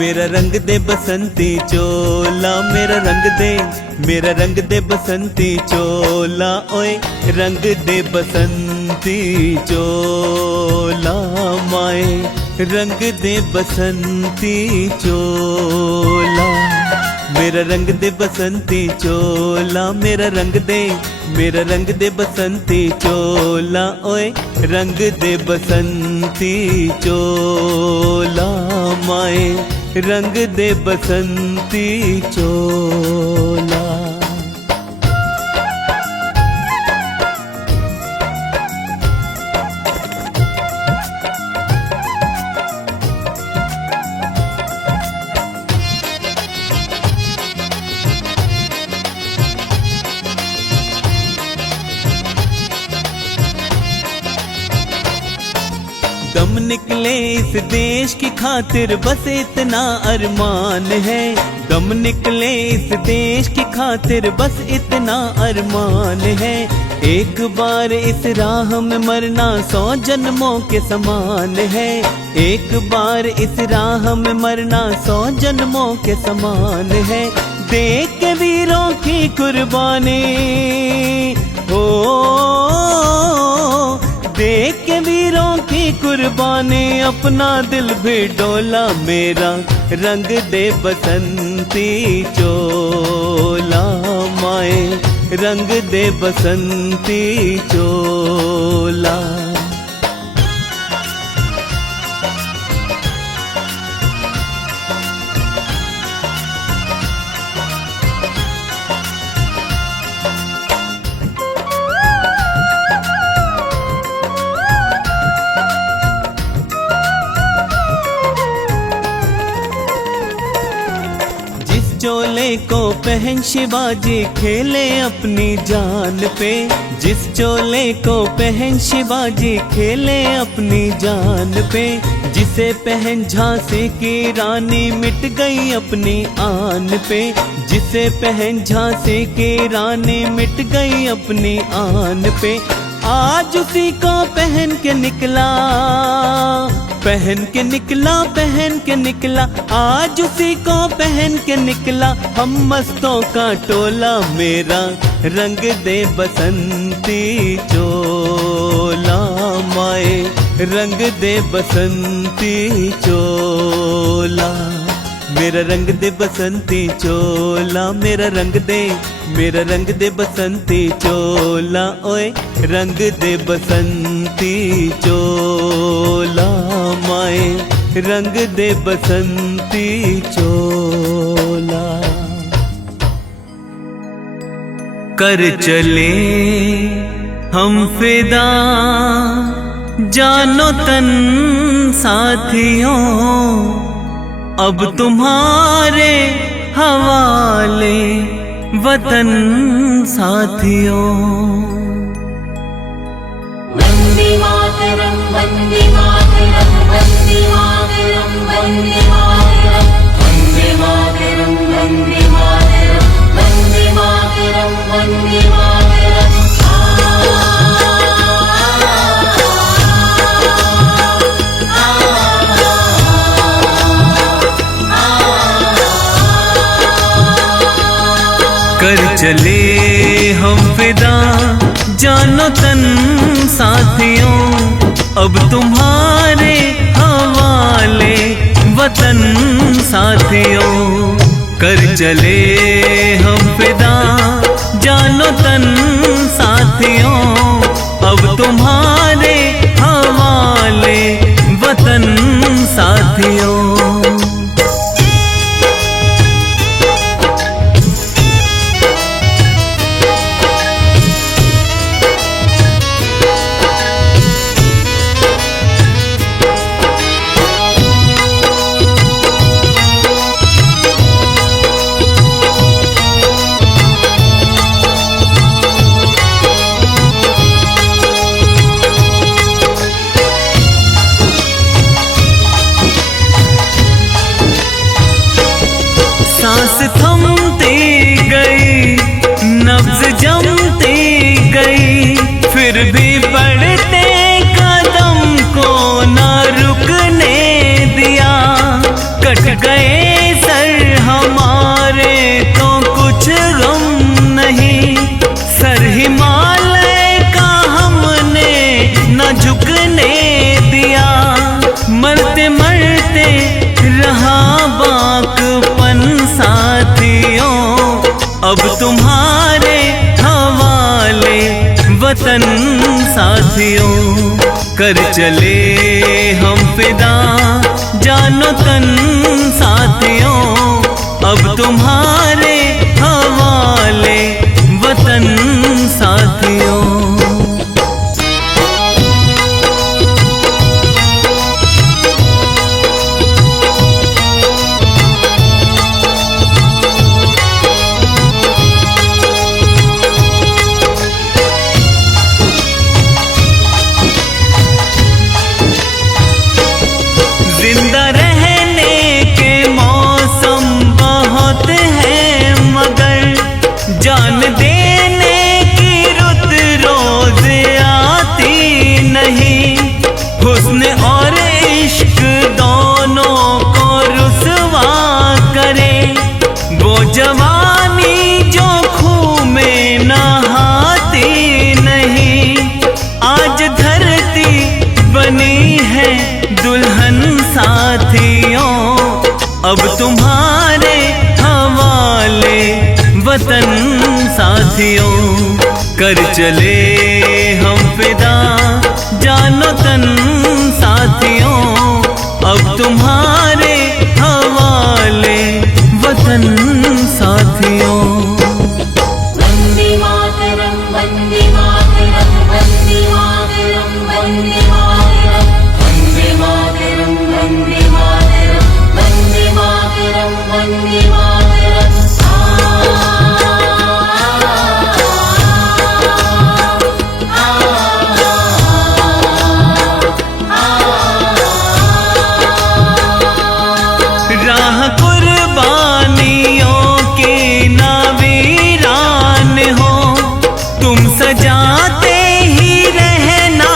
मेरा रंग दे बसंती चोला, मेरा रंग दे बसंती चोला, ओए रंग दे बसंती चोला माए, रंग दे बसंती चोला। मेरा रंग दे बसंती चोला, मेरा रंग दे बसंती चोला, ओए रंग दे बसंती चोला माए, रंग दे बसंती चोला। दम निकले इस देश की खातिर बस इतना अरमान है, दम निकले इस देश की खातिर बस इतना अरमान है। एक बार इस राह में मरना 100 जन्मों के समान है, एक बार इस राह में मरना 100 जन्मों के समान है। देख के वीरों की कुर्बानी हो, देख के वीरों की कुर्बानी अपना दिल भी डोला। मेरा रंग दे बसंती चोला माए, रंग दे बसंती चोला। चोले को पहन शिवाजी खेले अपनी जान पे, जिस चोले को पहन शिवाजी खेले अपनी जान पे, जिसे पहन झांसी की रानी मिट गई अपनी आन पे, जिसे पहन झांसी की रानी मिट गई अपनी आन पे। आज उसी को पहन के निकला, पहन के निकला, पहन के निकला, आज उसी को पहन के निकला हम मस्तों का टोला। मेरा रंग दे बसंती चोला माए, रंग दे बसंती चोला। मेरा रंग दे बसंती चोला, मेरा रंग दे बसंती चोला, ओए रंग दे बसंती चोला माए, रंग दे बसंती चोला। कर चले हम फिदा जानो तन साथियों, अब तुम्हारे हवाले वतन साथियों। वंदे मातरम, वंदे मातरम, वंदे मातरम, वंदे मातरम, वंदे मातरम, वंदे मातरम, वंदे मातरम, वंदे मातरम। कर चले हम फिदा जानो तन साथियों, अब तुम्हारे हवाले वतन साथियों। कर चले हम फिदा जानो तन साथियों, अब तुम्हारे हवाले वतन साथियों। सांस थमती गई, नब्ज जमती गई, फिर भी बढ़ते कदम को न रुकने दिया। कट गए करते रहा बाकपन साथियों, अब तुम्हारे हवाले वतन साथियों। कर चले हम फिदा जानो तन साथियों, अब तुम्हारे हवाले वतन साथियों। जिंदा रहने के मौसम बहुत हैं मगर जान देने की रुत रोज आती नहीं। हुस्न और इश्क दोनों को रुसवा करे वो जवानी जो खूह में नहाती नहीं। आज धरती बनी है दुल्हन साथियों, अब तुम्हारे हवाले वतन साथियों। कर चले हम फिदा जानो तन साथियों, अब तुम्हारे हवाले वतन साथियों। वन्दे मातरं वन्दे मातरं वन्दे मातरं वन्दे मातरं वन्दे मातरं वन्दे मातरं वन्दे मातरं वन्दे मातरं। राह कुर्बानियों के ना वीरान हो, तुम सजाते ही रहना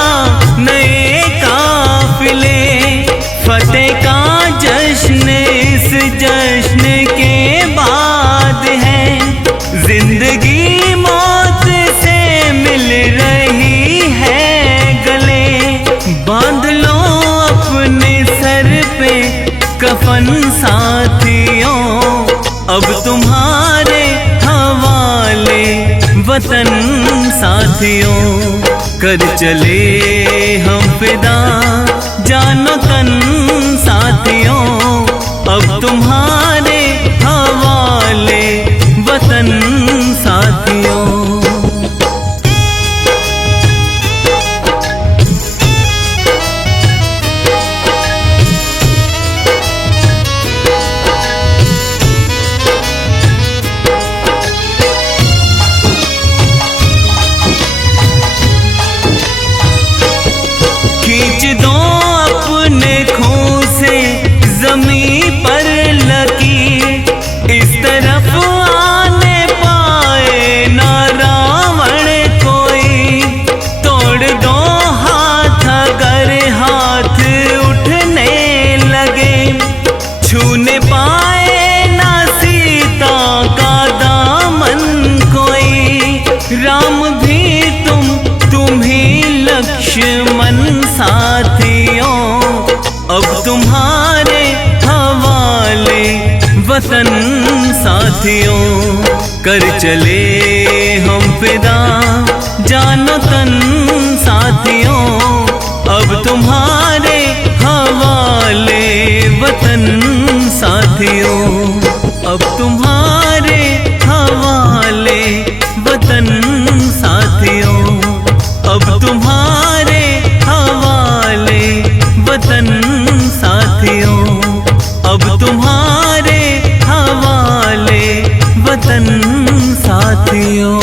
नए काफिले। फतेह का जश्न इस जश्न के बाद है, जिंदगी मौत से मिल रही है गले। बांध लो अपने सर पे कफन साथियों, अब तुम्हारे हवाले वतन साथियों। कर चले हम फिदा जानो तन साथियों, अब तुम्हारे हवाले वतन साथियों। खींच दो अपने खून से ज़मीं पर लकीर, इस तरफ आने पाए ना रावण कोई। तोड़ दो हाथ अगर हाथ उठने लगे, छूने पाए ना सीता का दामन कोई। राम भी तुम ही लक्ष्मण साथियों, अब तुम्हारे हवाले वतन साथियों। कर चले हम फिदा जानो तन साथियों, अब तुम्हारे हवाले वतन साथियों। अब तुम्हारे हवाले वतन साथियों, अब तुम्हारे हवाले वतन साथियों, अब तुम्हारे हवाले वतन साथियों।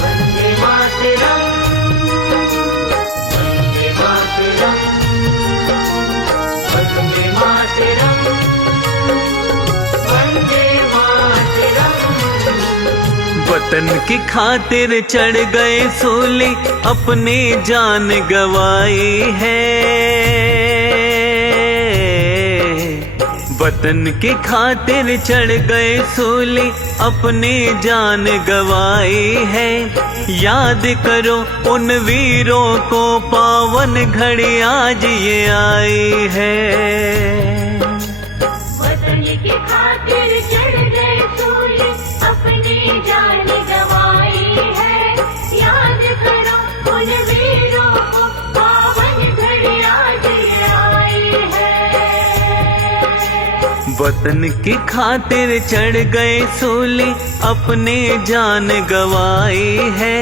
वन्दे मातरं वन्दे मातरं वन्दे मातरं वन्दे मातरं। वतन की खातिर चढ़ गए सूली, अपनी जान गवाई है। वतन के खातिर चढ़ गए सूली, अपने जान गवाई है। याद करो उन वीरों को, पावन घड़ी आज ये आई है। वतन के खातिर चढ़ गए सूली, अपनी जान गवाई है। याद करो उन वीरों को, पावन घड़ी आज ये आई है। वतन की खातिर चढ़ गए सूली, अपने जान गवाई है।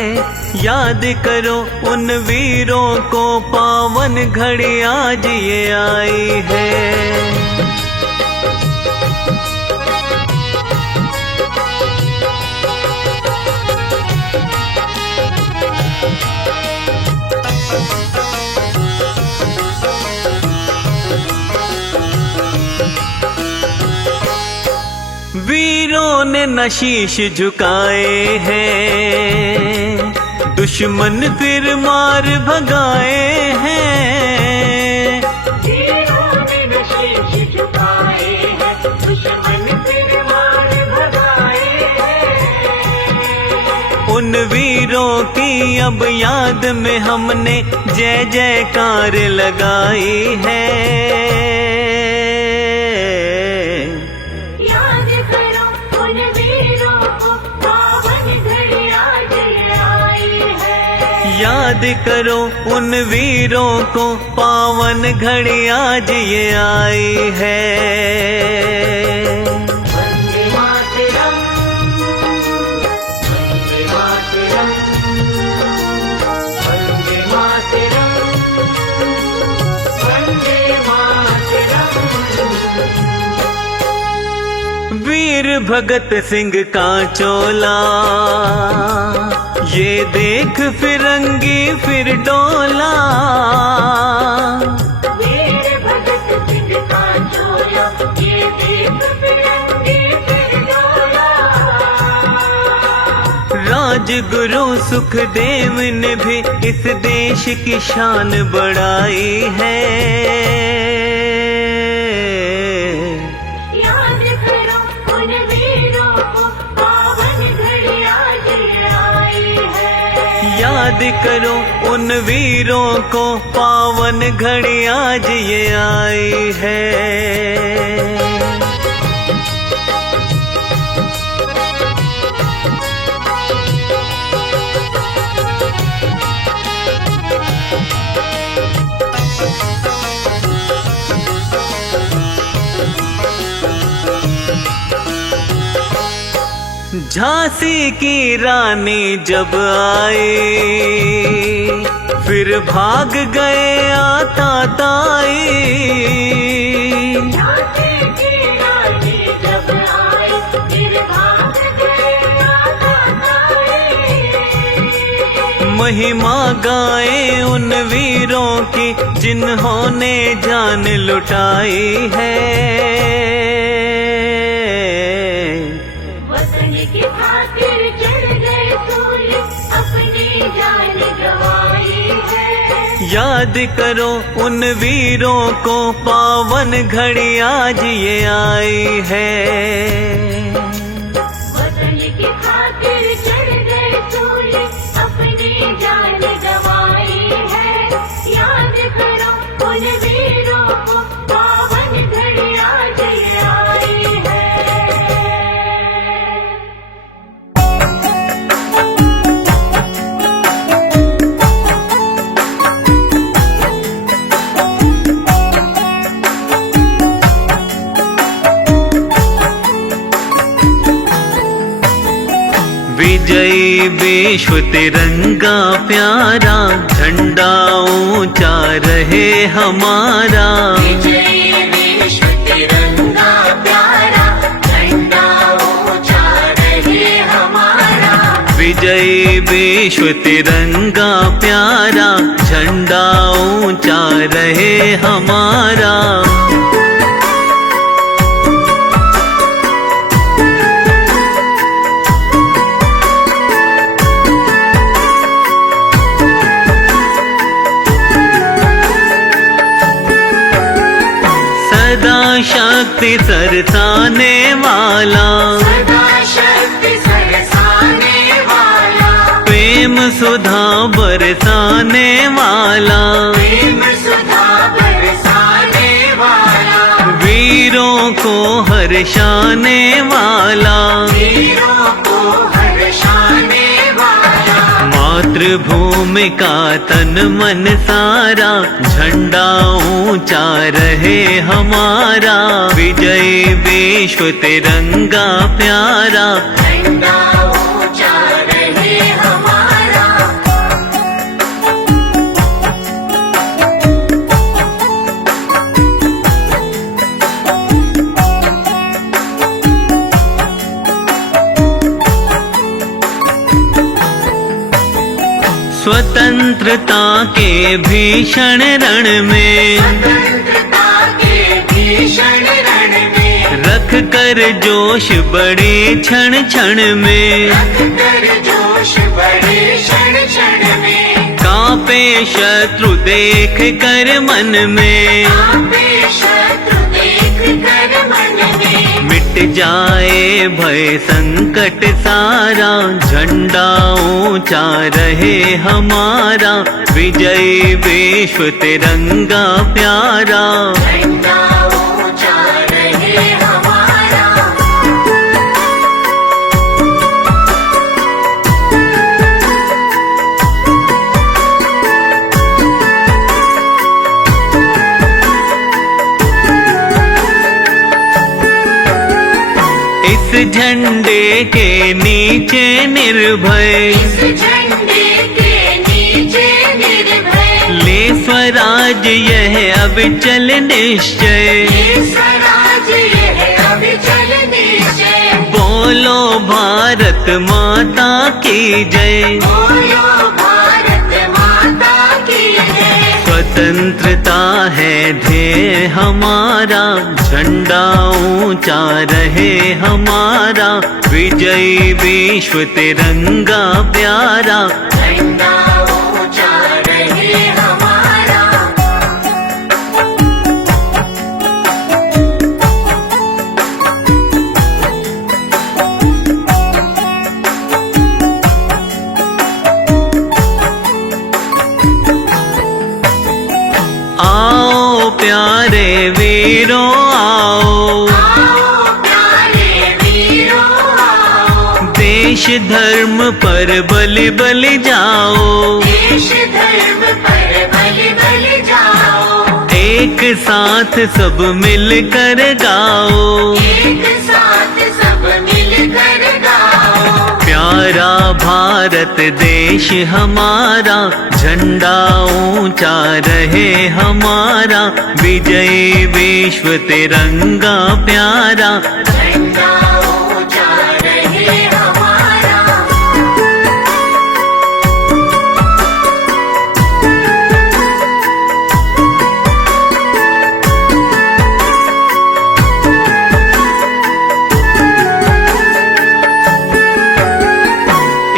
याद करो उन वीरों को, पावन घड़ी आज ये आई है। वीरों ने न शीश झुकाए हैं, दुश्मन फिर मार भगाए हैं। वीरों ने न शीश झुकाए हैं, दुश्मन फिर मार भगाए हैं। उन वीरों की अब याद में हमने जय जयकार लगाई है। याद करो उन वीरों को, पावन घड़ी आज ये आई है। वंदे मातरम, वंदे मातरम, वंदे मातरम, वंदे मातरम। वीर भगत सिंह का चोला, ये देख फिरंगी फिर डोला। वीर भगत सिंह का चोला, ये देख फिरंगी फिर डोला। राजगुरु सुखदेव ने भी इस देश की शान बढ़ाई है। याद करो उन वीरों को, पावन घड़ी आज ये आई है। याद करो उन वीरों को, पावन घड़ी आज ये आई है। झांसी की रानी जब आई, फिर भाग गए आता ताई। झांसी की रानी जब आई, फिर भाग गए आता ताई। महिमा गाए उन वीरों की, जिन्होंने जान लुटाई है। की खातिर चढ़ गए सूली, अपनी जान गवाई है। याद करो उन वीरों को, पावन घड़ी आज ये आई है। वतन की खातिर चढ़ गए सूली, अपनी जान गवाई है। याद करो उन वीरों को, पावन घड़ी आज ये आई है। विजयी विश्व तिरंगा प्यारा, झंडा ऊंचा रहे हमारा। विजयी विश्व तिरंगा प्यारा, झंडा ऊंचा रहे हमारा। विजयी विश्व तिरंगा प्यारा, झंडा ऊंचा रहे हमारा। सदा शक्ति सरसाने वाला, सदा शक्ति सरसाने वाला, प्रेम सुधा बरसाने वाला, प्रेम सुधा बरसाने वाला, वीरों को हर्षाने वाला, वीरों को हर्षाने वाला, मातृभूमि का तन मन सारा, झंडा ऊंचा रहे हमारा, विजय विश्व तिरंगा प्यारा। झंडा ऊंचा रहे हमारा। स्वतंत्रता के भीषण रण में, स्वतंत्रता के भीषण रण में, रख कर जोश बड़े क्षण क्षण में, रख कर जोश बड़े क्षण क्षण में, कांपे शत्रु देख कर मन में, आपे शत्रु देख कर मन में, मिट जाए भय संकट सारा, झंडा ऊंचा रहे हमारा, विजय विश्व तिरंगा प्यारा। झंडा ऊंचा रहे हमारा। इस झंडे के नीचे निर्भय, इस झंडे के नीचे निर्भय, ले स्वराज यह अविचल निश्चय, ये स्वराज यह अविचल निश्चय, बोलो भारत माता की जय, बोलो भारत माता की जय, स्वतंत्रता है ध्येय हमारा, झंडा ऊंचा रहे हमारा, विजय विश्व तिरंगा प्यारा। झंडा ऊंचा रहे हमारा। आओ प्यारे वीरों आओ, आओ प्यारे वीरों आओ, देश धर्म पर बलि बलि जाओ, देश धर्म पर बलि बलि जाओ, एक साथ सब मिलकर गाओ, एक साथ सब मिलकर गाओ, प्यारा भारत देश हमारा, झंडा ऊंचा रहे हमारा, विजय विश्व तिरंगा प्यारा। झंडा ऊंचा रहे हमारा।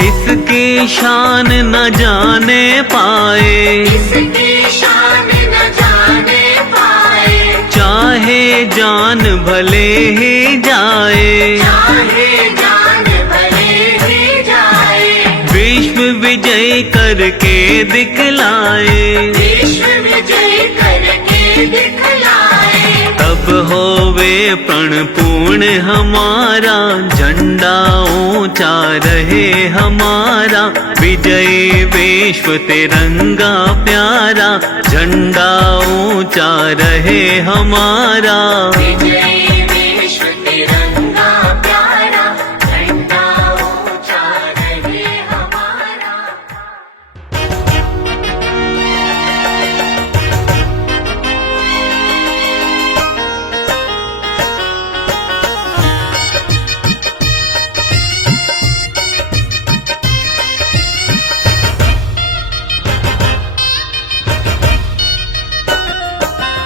इसकी शान न जाने पाए, इसकी शान न जाने पाए, चाहे जान भले ही जाए, चाहे जान भले ही जाए, विश्व विजय करके दिखलाए, विश्व विजय करके दिखलाए, तब होवे प्रण पूर्ण हमारा, झंडा ऊंचा रहे हमारा, विजय विश्व तिरंगा प्यारा, झंडा ऊंचा रहे हमारा। विजय विश्व तिरंगा प्यारा, झंडा ऊंचा रहे हमारा।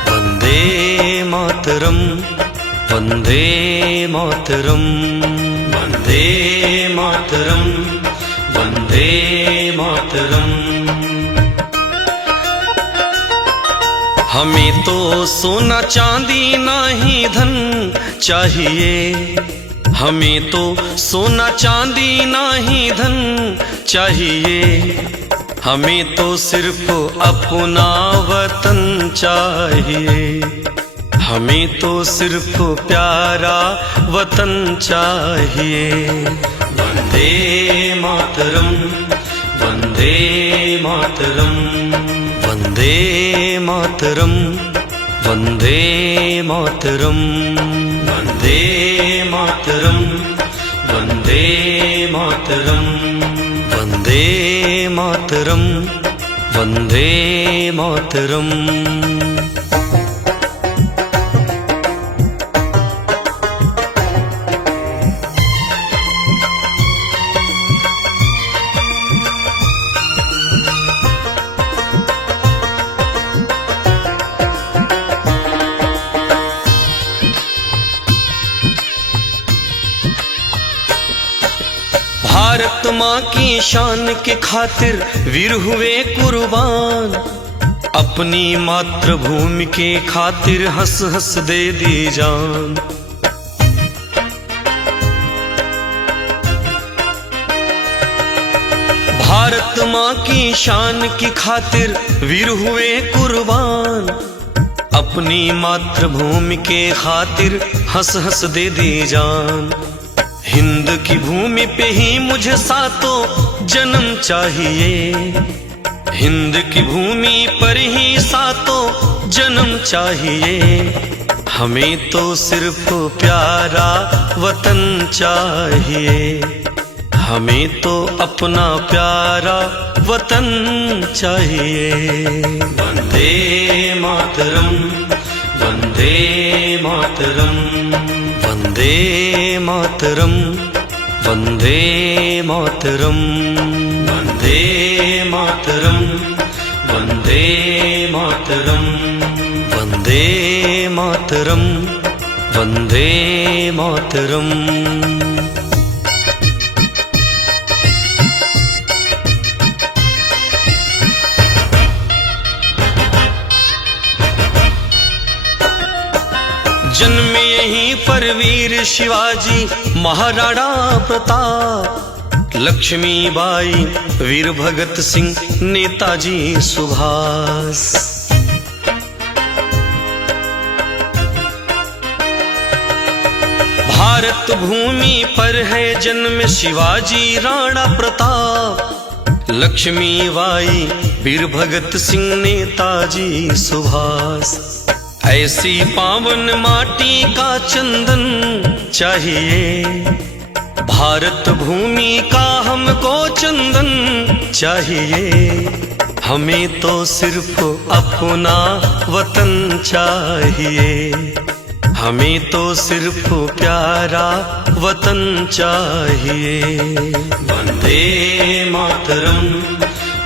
वंदे मातरम, वंदे मातरम, वंदे मातरम, वंदे मातरम। हमें तो सोना चांदी नहीं धन चाहिए, हमें तो सोना चांदी नहीं धन चाहिए, हमें तो सिर्फ अपना वतन चाहिए, हमें तो सिर्फ प्यारा वतन चाहिए। वंदे मातरम, वंदे मातरम, वंदे मातरम, वंदे मातरम, वंदे मातरम, वंदे मातरम, वंदे मातरम, वंदे मातरम। भारत माँ की शान के खातिर वीर हुए कुर्बान, अपनी मातृभूमि के खातिर हंस हंस दे दी जान। भारत माँ की शान की खातिर वीर हुए कुर्बान, अपनी मातृभूमि के खातिर हंस हंस दे दी जान। हिंद की भूमि पे ही मुझे सातों जन्म चाहिए, हिंद की भूमि पर ही सातों जन्म चाहिए, हमें तो सिर्फ प्यारा वतन चाहिए, हमें तो अपना प्यारा वतन चाहिए। वंदे मातरम, वंदे मातरम, वंदे मातरम, वंदे मातरम, वंदे मातरम, वंदे मातरम, वंदे मातरम, वंदे मातरम। जन्मे यहीं पर वीर शिवाजी महाराणा प्रताप, लक्ष्मीबाई वीर भगत सिंह नेताजी सुभाष। भारत भूमि पर है जन्म शिवाजी राणा प्रताप, लक्ष्मीबाई वीर भगत सिंह नेताजी सुभाष। ऐसी पावन माटी का चंदन चाहिए, भारत भूमि का हमको चंदन चाहिए, हमें तो सिर्फ अपना वतन चाहिए, हमें तो सिर्फ प्यारा वतन चाहिए। वंदे मातरम,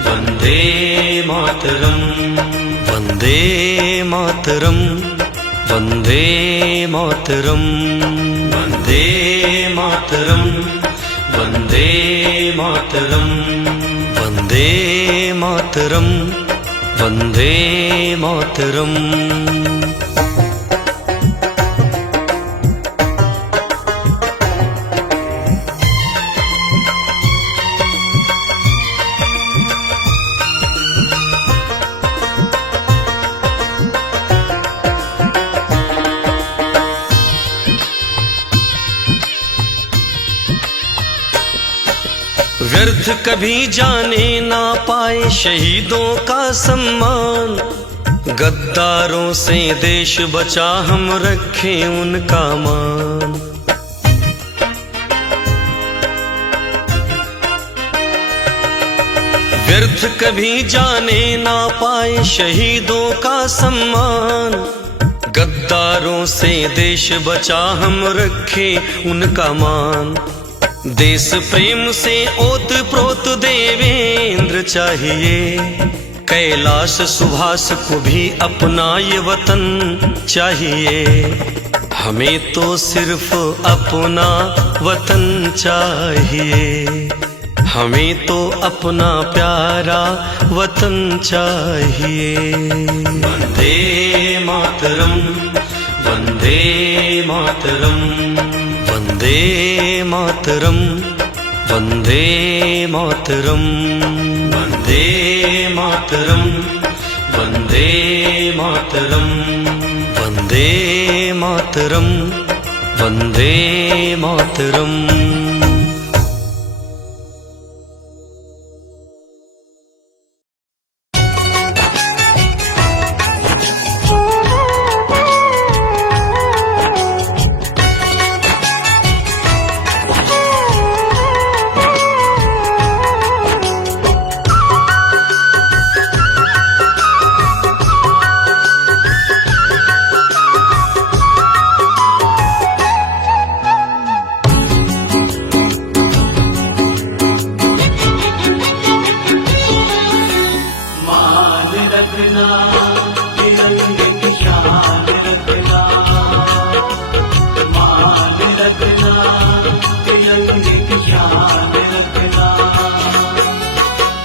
वंदे मातरम, वंदे मातरम, वंदे मातरम, वंदे मातरम, वंदे मातरम, वंदे मातरम, वंदे मातरम। व्यर्थ कभी जाने ना पाए शहीदों का सम्मान, गद्दारों से देश बचा हम रखें उनका मान। व्यर्थ कभी जाने ना पाए शहीदों का सम्मान, गद्दारों से देश बचा हम रखें उनका मान। देश प्रेम से ओत प्रोत देवेंद्र चाहिए, कैलाश सुभाष को भी अपना ये वतन चाहिए, हमें तो सिर्फ अपना वतन चाहिए, हमें तो अपना प्यारा वतन चाहिए। वंदे मातरम, वंदे मातरम, वंदे मातरम, वंदे मातरम, वंदे मातरम, वंदे मातरम, वंदे मातरम, वंदे मातरम।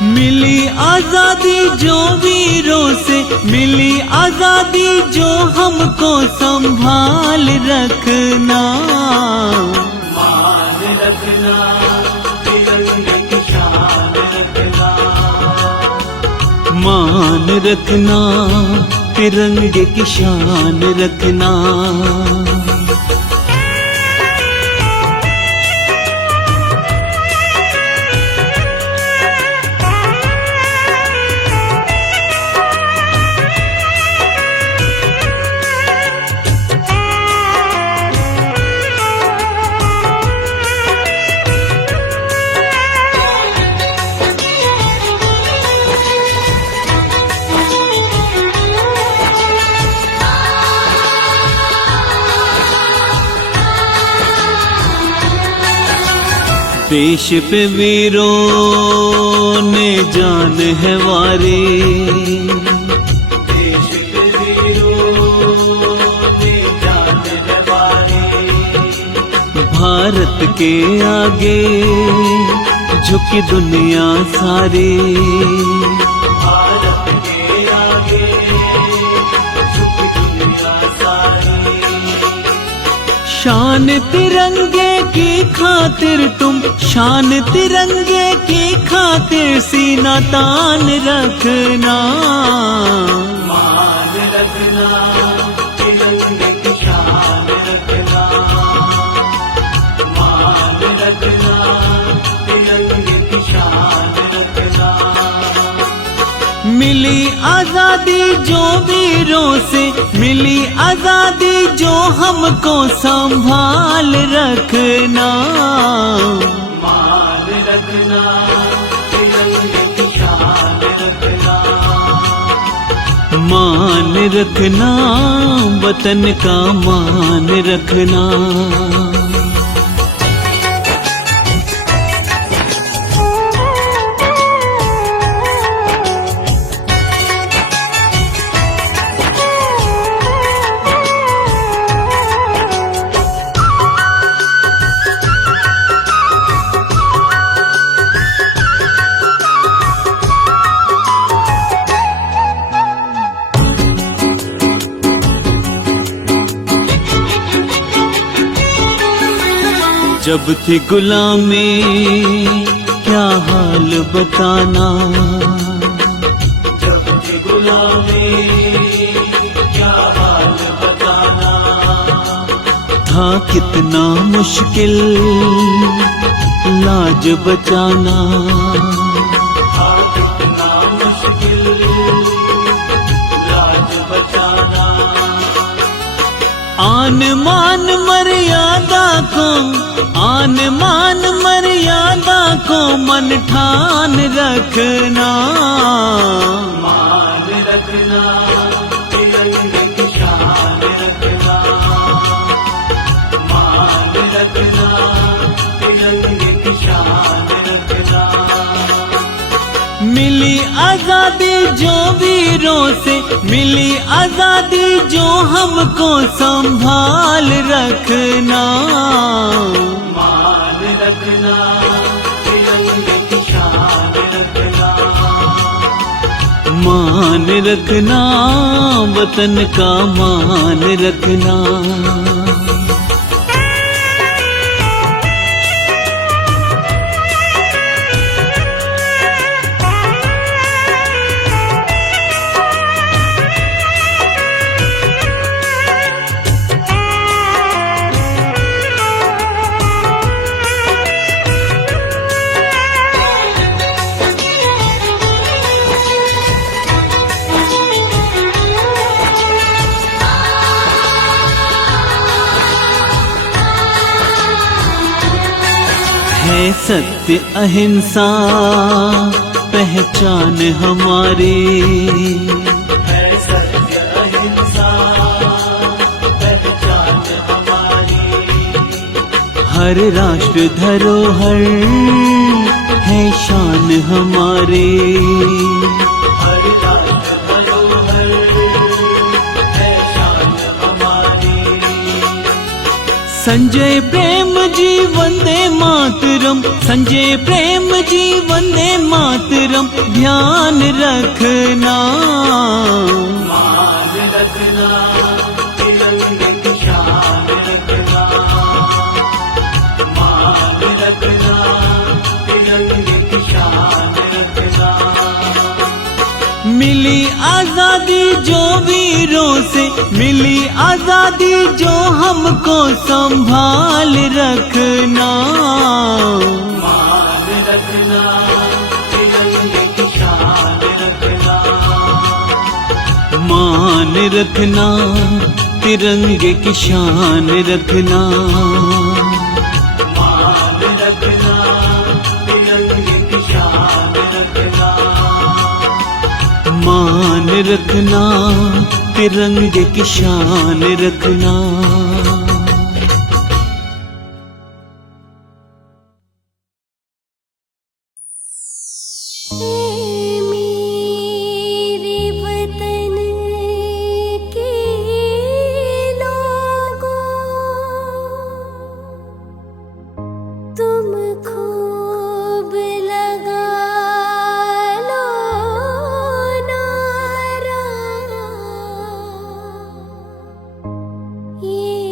मिली आजादी जो वीरों से, मिली आजादी जो हमको संभाल रखना। मान रखना, तिरंगे की शान रखना। मान रखना, तिरंगे की शान रखना। देश पे वीरों ने जान है वारी, देश पे वीरों ने जान है वारी। भारत के आगे झुकी दुनिया सारी, भारत के आगे झुकी दुनिया सारी। शान तिरंगे की खातिर तुम, शान तिरंगे की खातिर सीना तान रखना। मान रखना, तिरंगे की शान रखना। मान रखना, तिरंगे की शान रखना। मिली आजादी जो वीरों से, मिली आजादी जो हमको संभाल रखना। मान रखना, तिरंगे की शान रखना। मान रखना, वतन का मान रखना। जब थी गुलामी क्या हाल बताना। जब थी गुलामी क्या हाल बताना। था कितना मुश्किल लाज बचाना। था कितना मुश्किल लाज बचाना। आन मान मर्यादा को, आन मान मर्यादा को मन ठान रखना। मान रखना, तिरंगे की शान रखना। मान रखना, तिरंगे की शान रखना। मिली आजादी जो वीरों से, मिली आजादी जो हमको संभाल रखना। मान रखना, तिरंगे की मान रखना, वतन का मान रखना। है सत्य अहिंसा पहचान हमारी, है सत्य अहिंसा पहचान हमारी। हर राष्ट्र धरोहर है शान हमारी, हर राष्ट्र धरोहर है शान हमारी। संजय प्रेम जी वंदे मातरम, संजय प्रेम जी वंदे मातरम। ध्यान रखना, मान रखना, तिरंगे की शान रखना। मान रखना, तिरंगे की शान रखना। मिली आजादी जो वीरों से, मिली आजादी जो हमको संभाल रखना। मान रखना, तिरंगे की शान रखना। मान रखना, तिरंगे की शान रखना। मान रखना, तिरंगे की शान रखना। मान रखना, तिरंगे की शान रखना। मेरे वतन के लोगों, तुम खूब लगा लो नारा, ये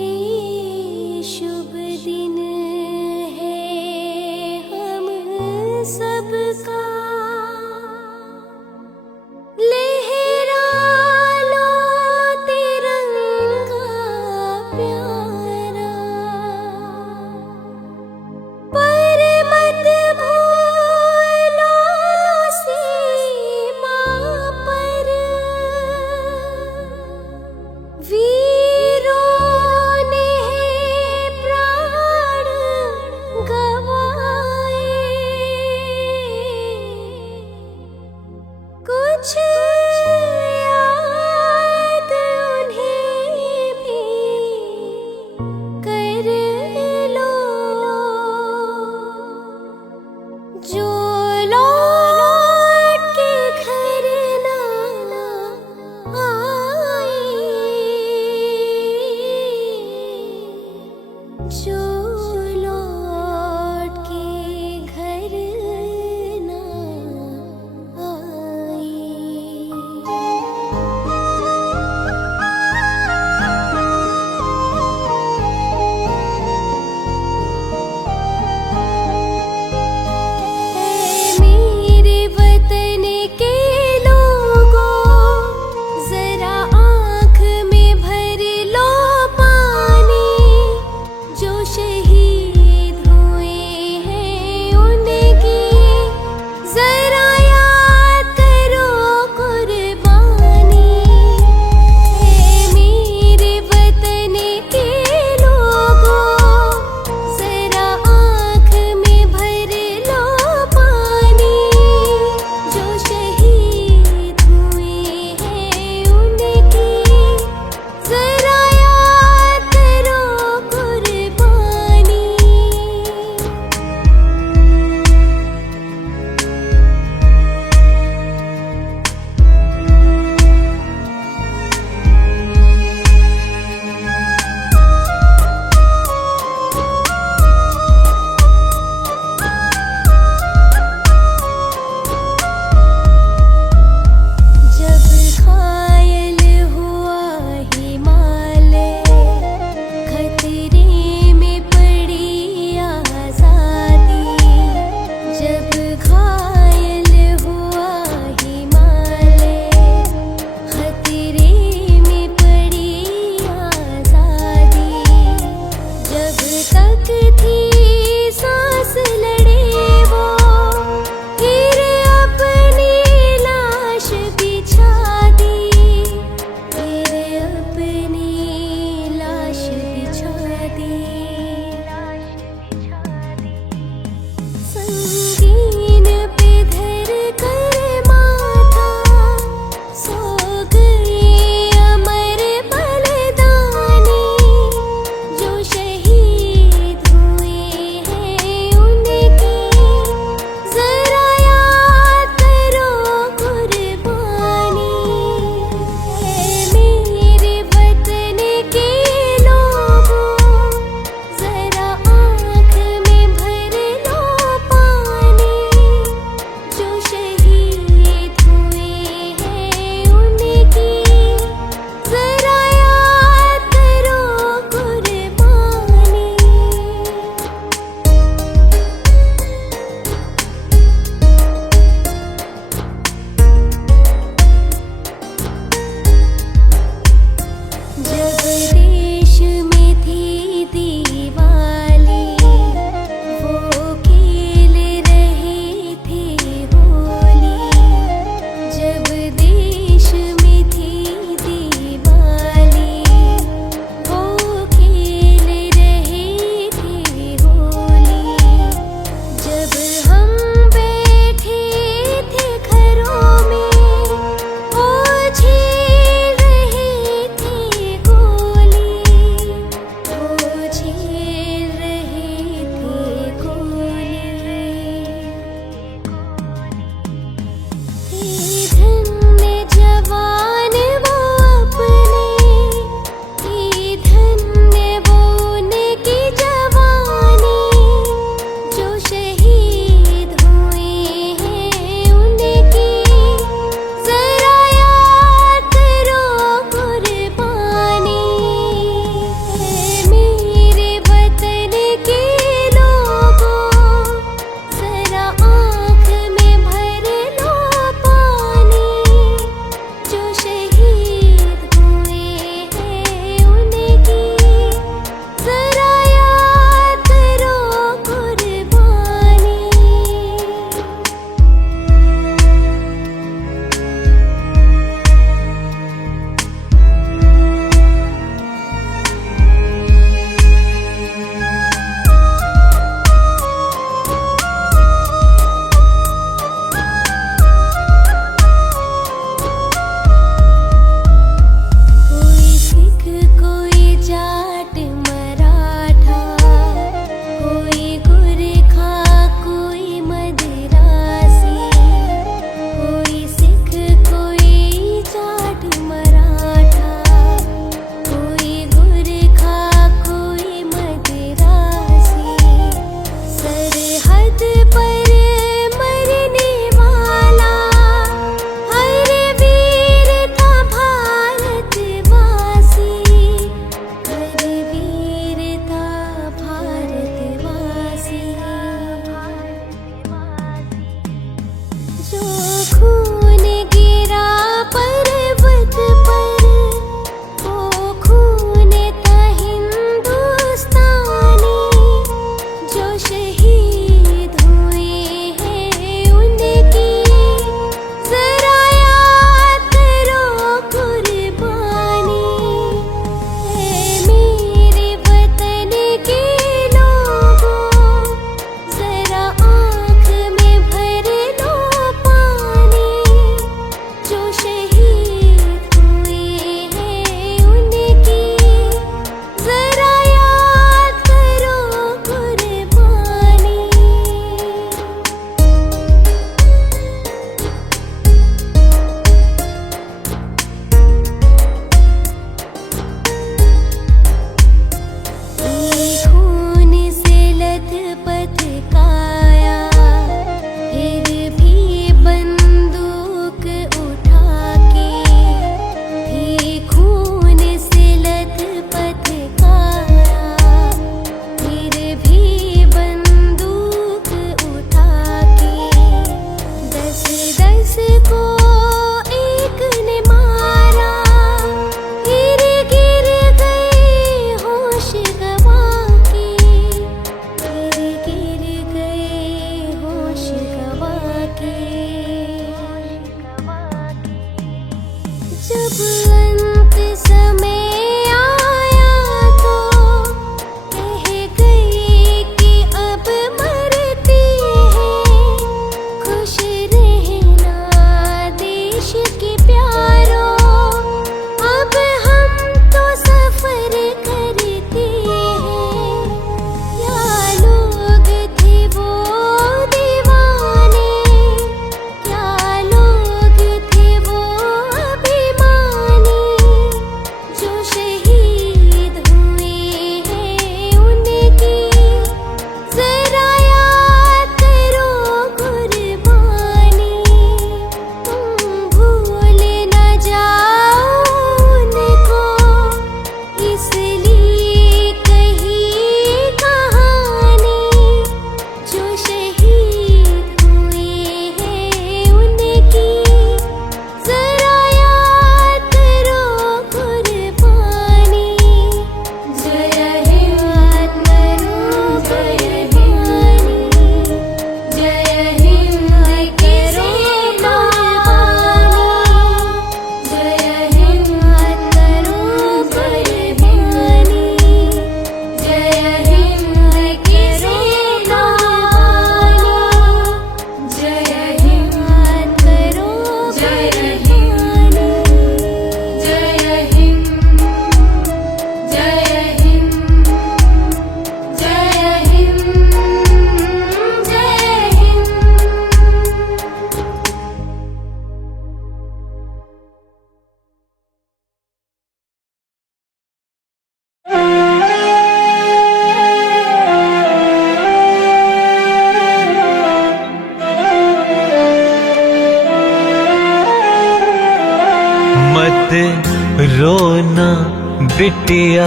बिटिया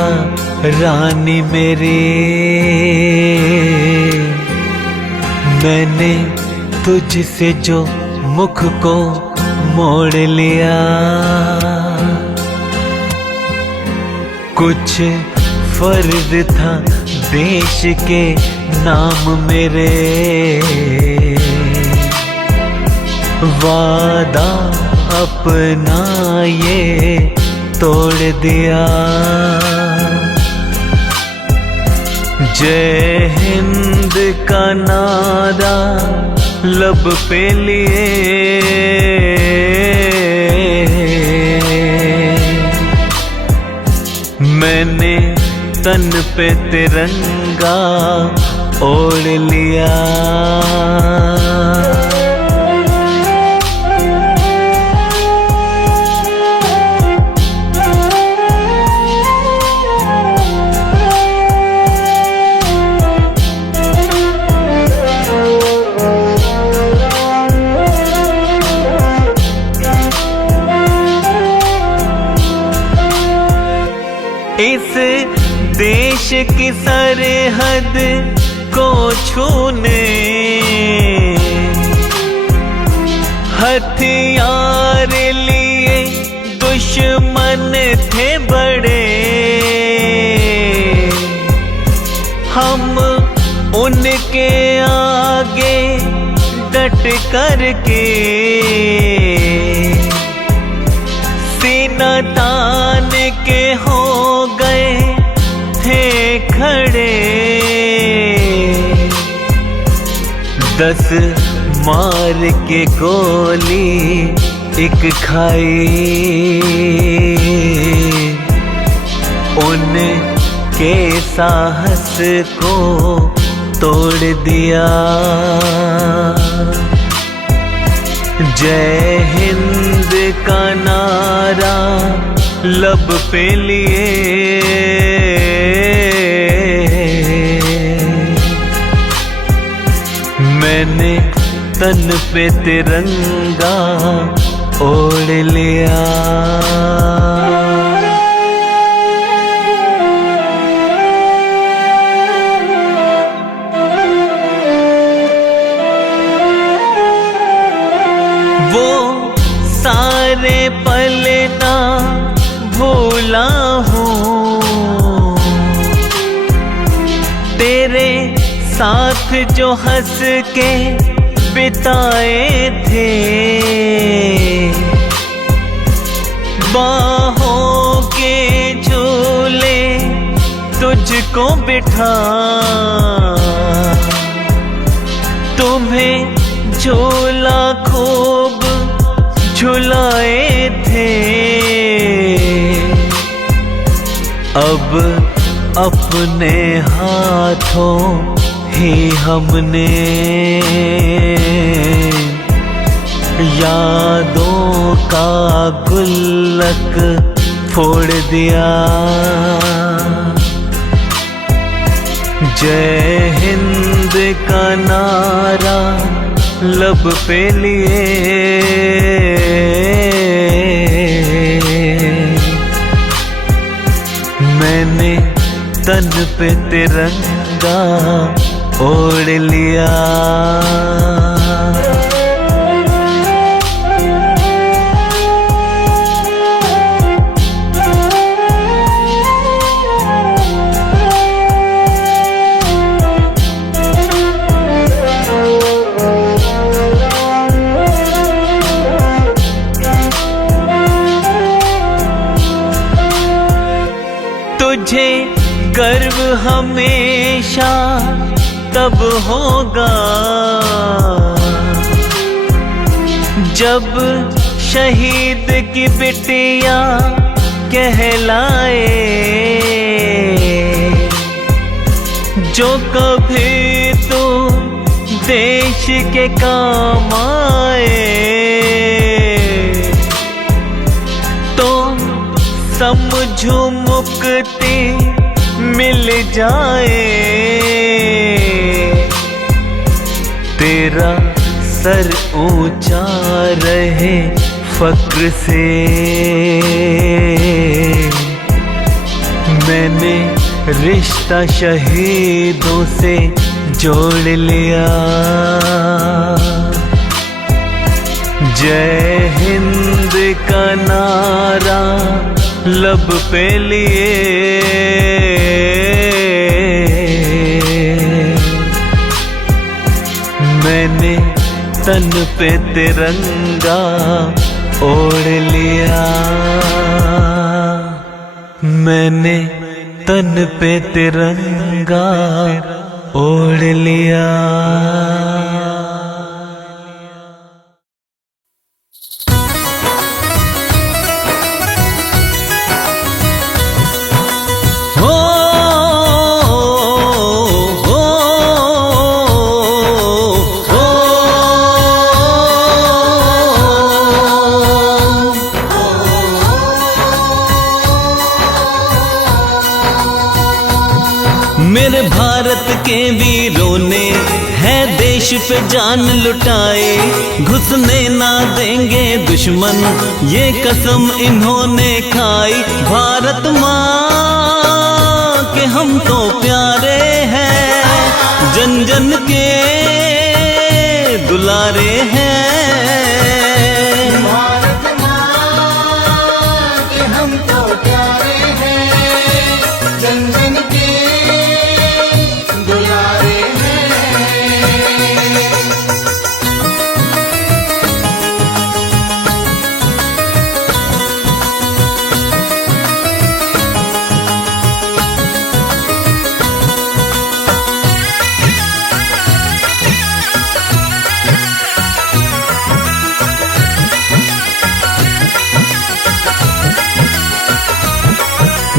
रानी मेरी, मैंने तुझसे जो मुख को मोड़ लिया, कुछ फर्ज था देश के नाम मेरे, वादा अपना ये तोड़ दिया। जय हिंद का नारा लब पे लिए, मैंने तन पे तिरंगा ओढ़ लिया। इस देश की सरहद को छूने हथियार लिए दुश्मन थे बड़े, हम उनके आगे डट करके सीना तान के हो गए थे खड़े। 10 मार के गोली एक खाई, उनके साहस को तोड़ दिया। जय हिंद का नारा लब पे लिए, मैंने तन पे तिरंगा ओढ़ लिया। वो सारे पल ना भूला हूँ, तेरे साथ जो हंस के बिताए थे, बाहों के झूले तुझको बिठा, तुम्हें झूला खूब झुलाए थे। अब अपने हाथों ही हमने यादों का गुल्लक फोड़ दिया। जय हिंद का नारा लब पे लिए, मैंने तन पे तिरंगा ओढ़ लिया। तुझे गर्व हमेशा तब होगा जब शहीद की बिटिया कहलाए, जो कभी तू देश के काम आए, तो समझो मुक्ति मिल जाए। तेरा सर ऊंचा रहे फक्र से, मैंने रिश्ता शहीदों से जोड़ लिया। जय हिंद का नारा लब पे लिए, मैंने तन पे तिरंगा ओढ़ लिया। मैंने तन पे तिरंगा ओढ़ लिया। मेरे भारत के वीरों ने है देश पे जान लुटाए। घुसने ना देंगे दुश्मन, ये कसम इन्होंने खाई। भारत माँ के हम तो प्यारे हैं, जन जन के दुलारे हैं।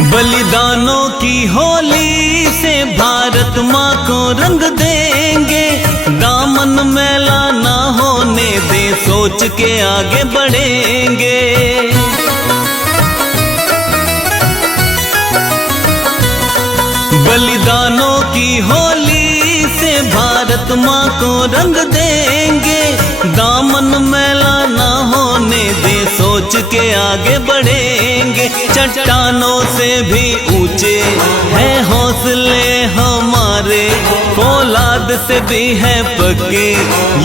बलिदानों की होली से भारत माँ को रंग देंगे। दामन मैला ना होने दे, सोच के आगे बढ़ेंगे। बलिदानों की होली से भारत माँ को रंग देंगे। दामन मैला ना होने दे, सोच के आगे बढ़ेंगे। चट्टानों से भी ऊंचे हैं हौसले हमारे, फौलाद से भी है पक्के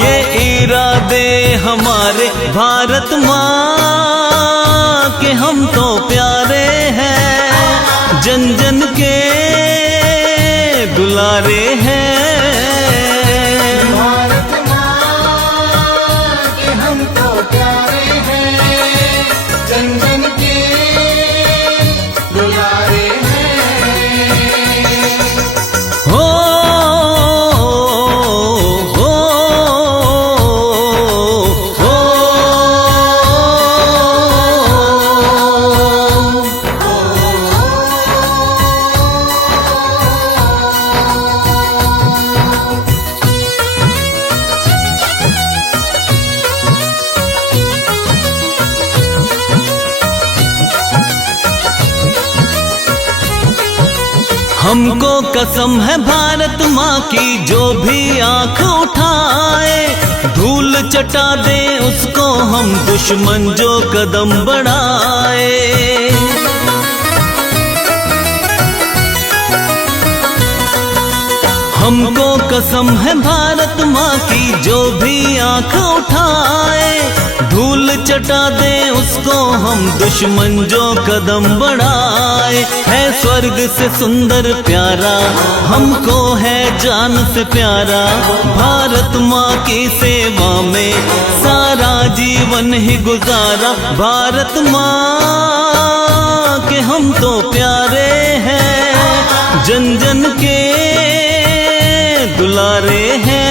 ये इरादे हमारे। भारत माँ के हम तो प्यारे हैं, जन जन के दुलारे हैं। हमको कसम है भारत माँ की, जो भी आंख उठाए धूल चटा दे उसको हम, दुश्मन जो कदम बढ़ाए। हमको कसम है भारत माँ की, जो भी आंख उठाए धूल चटा दे उसको हम, दुश्मन जो कदम बढ़ाए। है स्वर्ग से सुंदर प्यारा, हमको है जान से प्यारा। भारत माँ की सेवा में सारा जीवन ही गुजारा। भारत माँ के हम तो प्यारे हैं, जन जन के दुलारे हैं।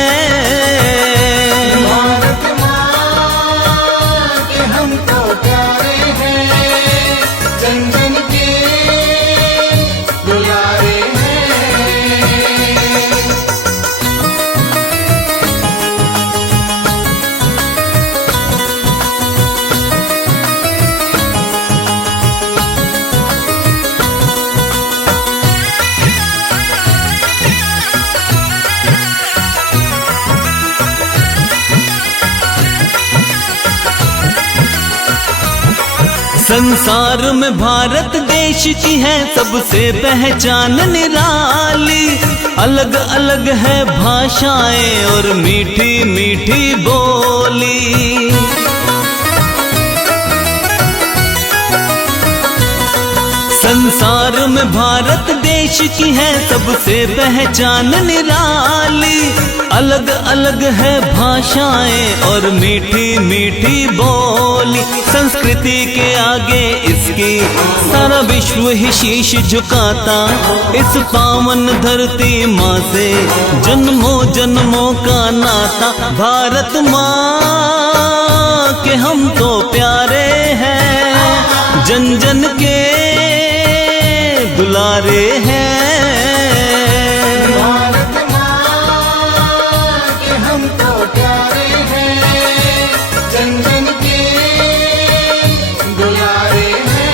संसार में भारत देश की है सबसे पहचान निराली। अलग अलग है भाषाएं और मीठी मीठी बोली। संसार में भारत देश की है सबसे पहचान निराली। अलग अलग है भाषाएं और मीठी मीठी बोली। संस्कृति के आगे इसकी सारा विश्व ही शीश झुकाता। इस पावन धरती माँ से जन्मों जन्मों का नाता। भारत माँ के हम तो प्यारे हैं, जन जन के दुलारे हैं। भारत माँ के हम तो प्यारे हैं, जन जन के दुलारे हैं।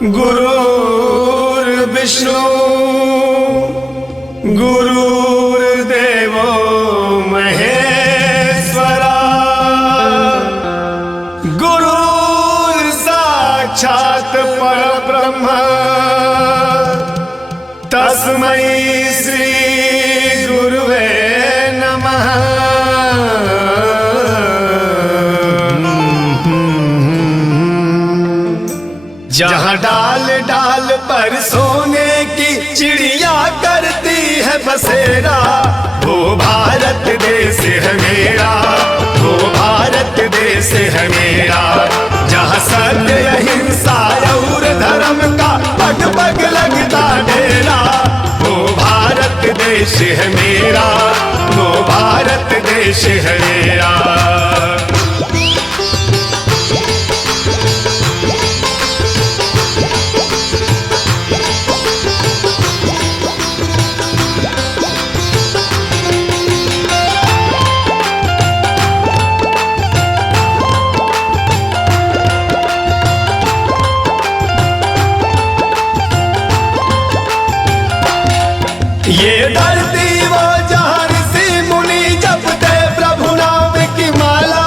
गुरुर्विष्णु गुरुर्देवो महेश्वरा गुरुर्साक्षात् परब्रह्म तस्मै श्री गुरुवे नमः। जहाँ डाल डाल पर सोने की चिड़िया करती है बसेरा, वो भारत देश है मेरा, वो भारत देश है मेरा। जहाँ सत्य अहिंसा और धर्म का पग पग लगता डेरा, वो भारत देश है मेरा, वो भारत देश है मेरा। ये धरती वो जहाँ ऋषि मुनि जपते प्रभु नाम की माला।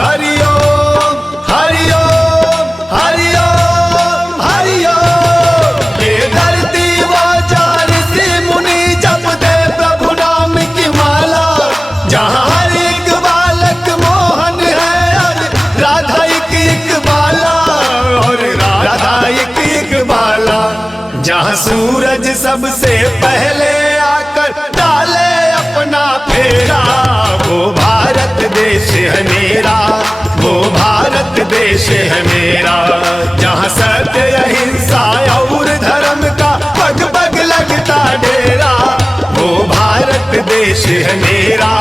हरिओम हरिओम हरिओम हरिओम। ये धरती वो जहाँ ऋषि मुनि जपते प्रभु नाम की माला। जहाँ हर एक बालक मोहन है और राधा एक बाला, और राधा एक बाला। जहाँ सूरज सबसे पहले आकर डाले अपना फेरा, वो भारत देश है मेरा, वो भारत देश है मेरा। जहाँ सत्य अहिंसा और धर्म का पग पग लगता डेरा, वो भारत देश है मेरा,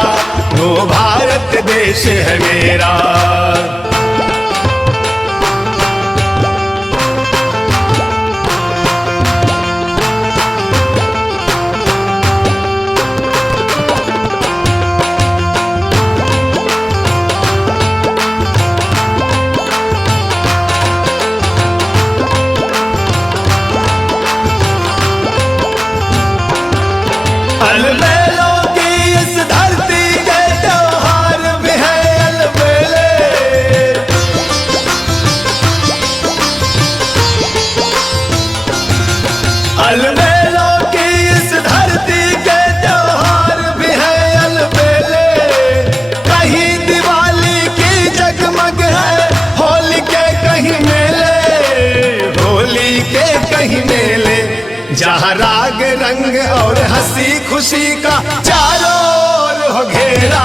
वो भारत देश है मेरा। अलबेलों की इस धरती के त्योहार भी है अलबेले। अलबेलों की इस धरती के त्योहार भी है अलबेले। कहीं दिवाली की जगमग है, होली के कहीं मेले, होली के कहीं मेले। जहाँ राग रंग और हंसी खुशी का चारों ओर हो घेरा,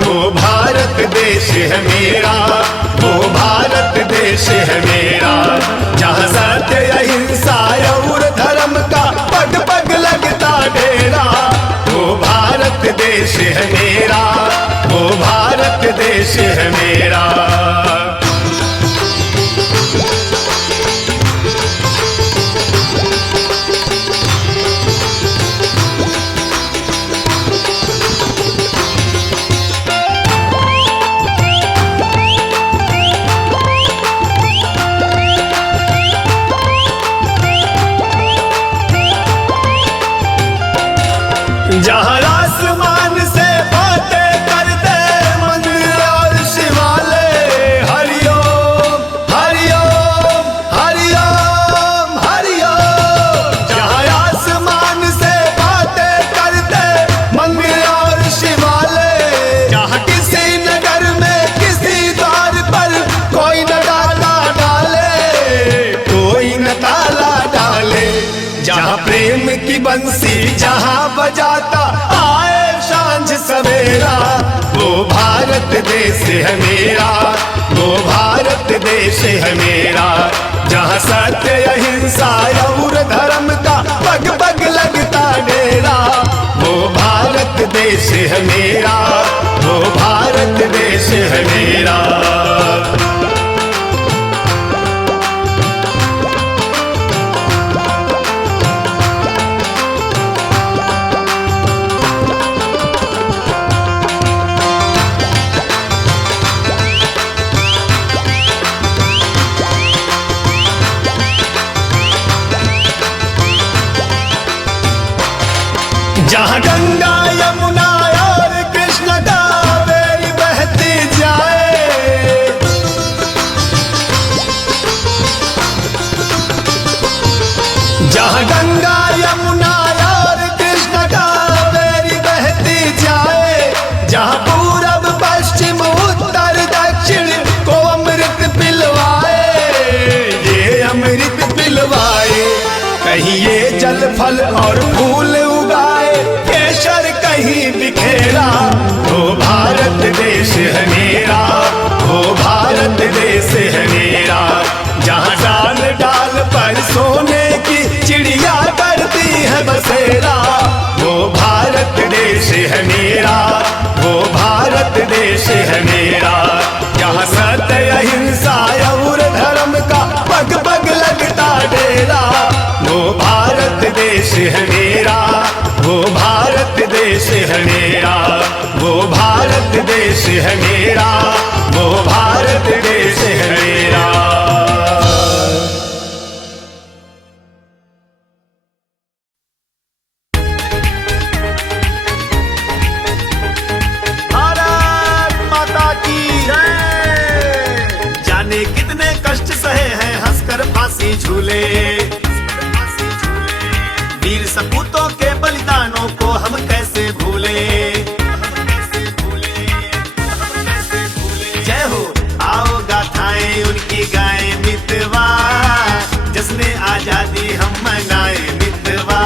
वो भारत देश है मेरा, वो भारत देश है मेरा। जहाँ सत्य अहिंसा और धर्म का पग पग लगता डेरा, वो भारत देश है मेरा, वो भारत देश है मेरा। जहाँ आसमान से बातें करते मंदिर और शिवालय। हरिओम हरिओम हरिओम हरिओम। जहाँ आसमान से बातें करते मंदिर और शिवालय। जहाँ किसी नगर में किसी द्वार पर कोई न ताला डाले, कोई न ताला डाले। जहाँ प्रेम की बंसी जहाँ बजाता आए सांझ सवेरा, वो भारत देश है मेरा, वो भारत देश है मेरा। जहाँ सत्य अहिंसा और धर्म का पग पग लगता डेरा, वो भारत देश है मेरा, वो भारत देश है मेरा। जहाँ गंगा यमुना और कृष्ण कावेरी बहती जाए, जहाँ गंगा यमुना और कृष्ण कावेरी बहती जाए, जहाँ पूरब पश्चिम उत्तर दक्षिण को अमृत पिलवाए, ये अमृत पिलवाए। कहीं ये जल फल और फूल उगाए, केशर कहीं बिखेरा, वो भारत देश है मेरा, वो भारत देश है मेरा। जहाँ डाल डाल पर सोने की चिड़िया करती है बसेरा, वो भारत देश है मेरा, वो भारत देश है मेरा। जहाँ सत्य अहिंसा और धर्म का पग पग लगता डेरा, वो भारत देश है मेरा, वो भारत देश है मेरा, वो भारत देश है मेरा, वो भारत देश है मेरा। भारत माता की जय। जाने कितने कष्ट सहे हैं हंसकर फांसी झूले, वीर सपूतों के बलिदानों को हम कैसे भूले। जय हो आओ गाथाएं उनकी गाएं मितवा, जिसने आजादी हम मनाए मितवा।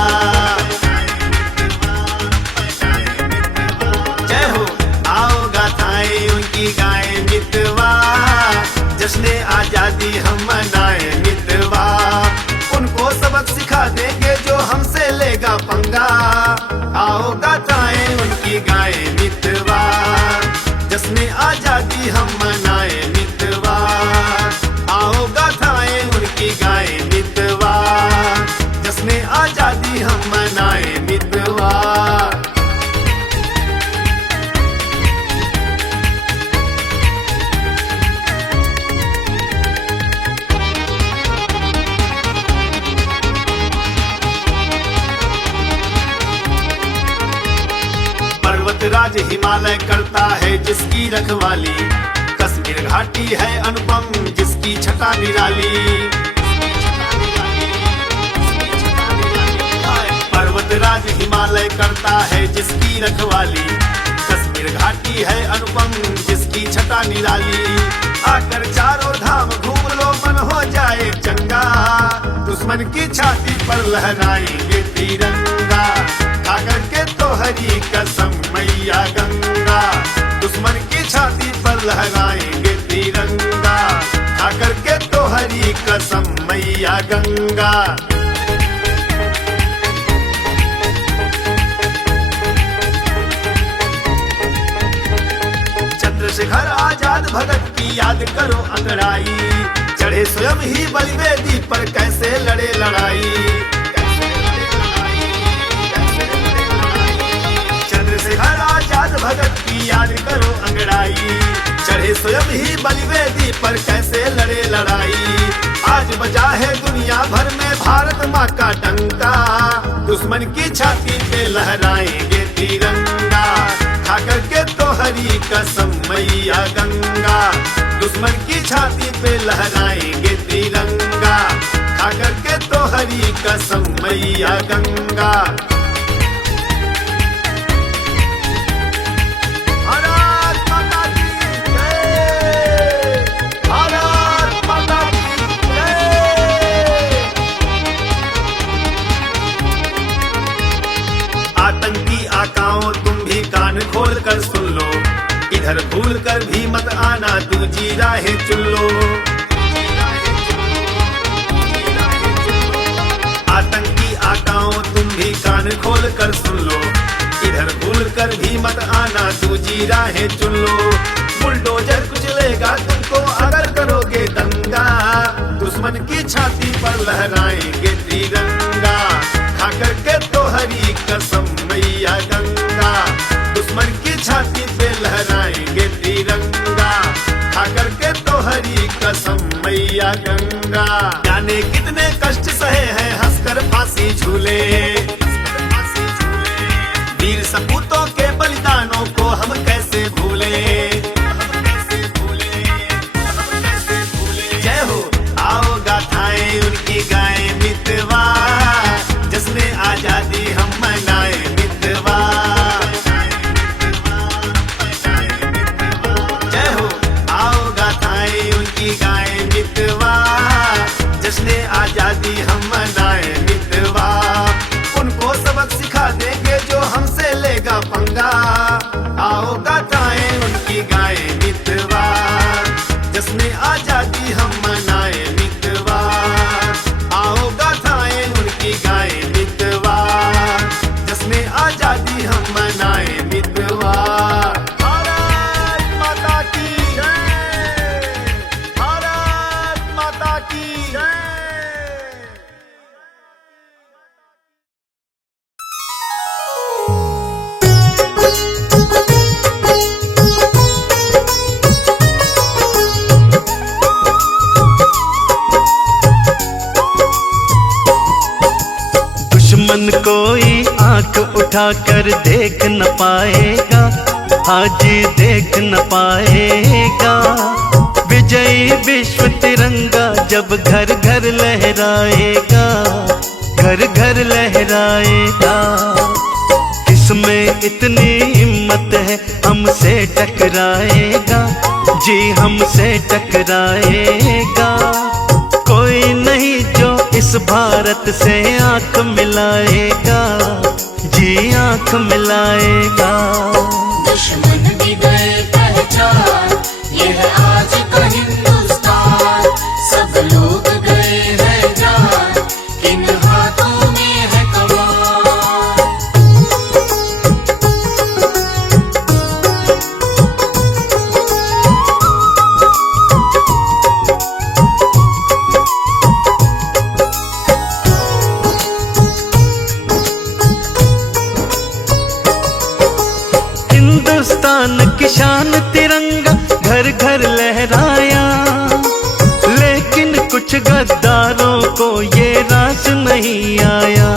जय हो आओ गाथाएं उनकी गाएं मितवा, जिसने आजादी हम मनाए मितवा। उनको सबक सिखा देंगे जो हमसे लेगा पंगा, आओ गाथाएं उनकी गाएं मितवा, जिसने आजादी हम मनाए मितवा। आओ गाथाएं उनकी गाएं मितवा, जिसने आजादी हम मनाए मितवा। राज हिमालय करता है जिसकी रखवाली, कश्मीर घाटी है अनुपम जिसकी छटा निराली। पर्वत राज हिमालय करता है जिसकी रखवाली, कश्मीर घाटी है अनुपम जिसकी छटा निराली। आकर चारों धाम घूम लो मन हो जाए चंगा, दुश्मन की छाती पर लहराएंगे तिरंगा। खाकर के तो हरी कसम मैया गंगा, दुश्मन की छाती पर लहराएंगे तिरंगा। खाकर के तो हरी कसम मैया गंगा। चंद्रशेखर आजाद भगत की याद करो अंगड़ाई, चढ़े स्वयं ही बलिवेदी पर कैसे लड़े लड़ाई। चंद्रशेखर आजाद भगत की याद करो अंगड़ाई, चढ़े स्वयं ही बलिवेदी पर कैसे लड़े लड़ाई। आज बजा है दुनिया भर में भारत माँ का डंका, दुश्मन की छाती पे लहराएंगे तिरंगा। खाकर के तो हरी कसम मैया गंगा, दुश्मन की छाती पे लहराएंगे तिरंगा। खाकर के तो हरी कसम मैया गंगा। भारत माता की जय, भारत माता की जय। आतंकी आकाओं तुम भी कान खोल कर सुन लो, इधर भूल कर भी मत आना तू जी राहे चुन लो। आतंकी आकाओं तुम भी कान खोल कर सुन लो, इधर भूल कर भी मत आना तू जी राहे चुन लो। बुलडोजर कुचलेगा तुमको अगर करोगे दंगा, दुश्मन की छाती पर लहराएंगे तिरंगा। खाकर के तो हरी कसम मैया गंगा, दुश्मन की छाती पे लहराएंगे तिरंगा। खाकर के तो हरी कसम मैया गंगा। जाने कितने कष्ट सहे हैं हंसकर फांसी झूले, की दुश्मन कोई आंख उठाकर देख न पाएगा, हाजी देख न पाएगा। विजयी विश्व तिरंगा जब घर घर लहराएगा, घर घर लहराएगा। किसमें इतनी हिम्मत है हमसे टकराएगा, जी हमसे टकराएगा। कोई नहीं जो इस भारत से आंख मिलाएगा, जी आंख मिलाएगा। दुश्मन भी गए पहचान, यह आज का हिंदुस्तान। सब लोग गए हैं जान, किन हाथों में है कमान। हिंदुस्तान की शान तिरंगा घर घर लहराया, लेकिन कुछ गद्दारों को ये रास नहीं आया।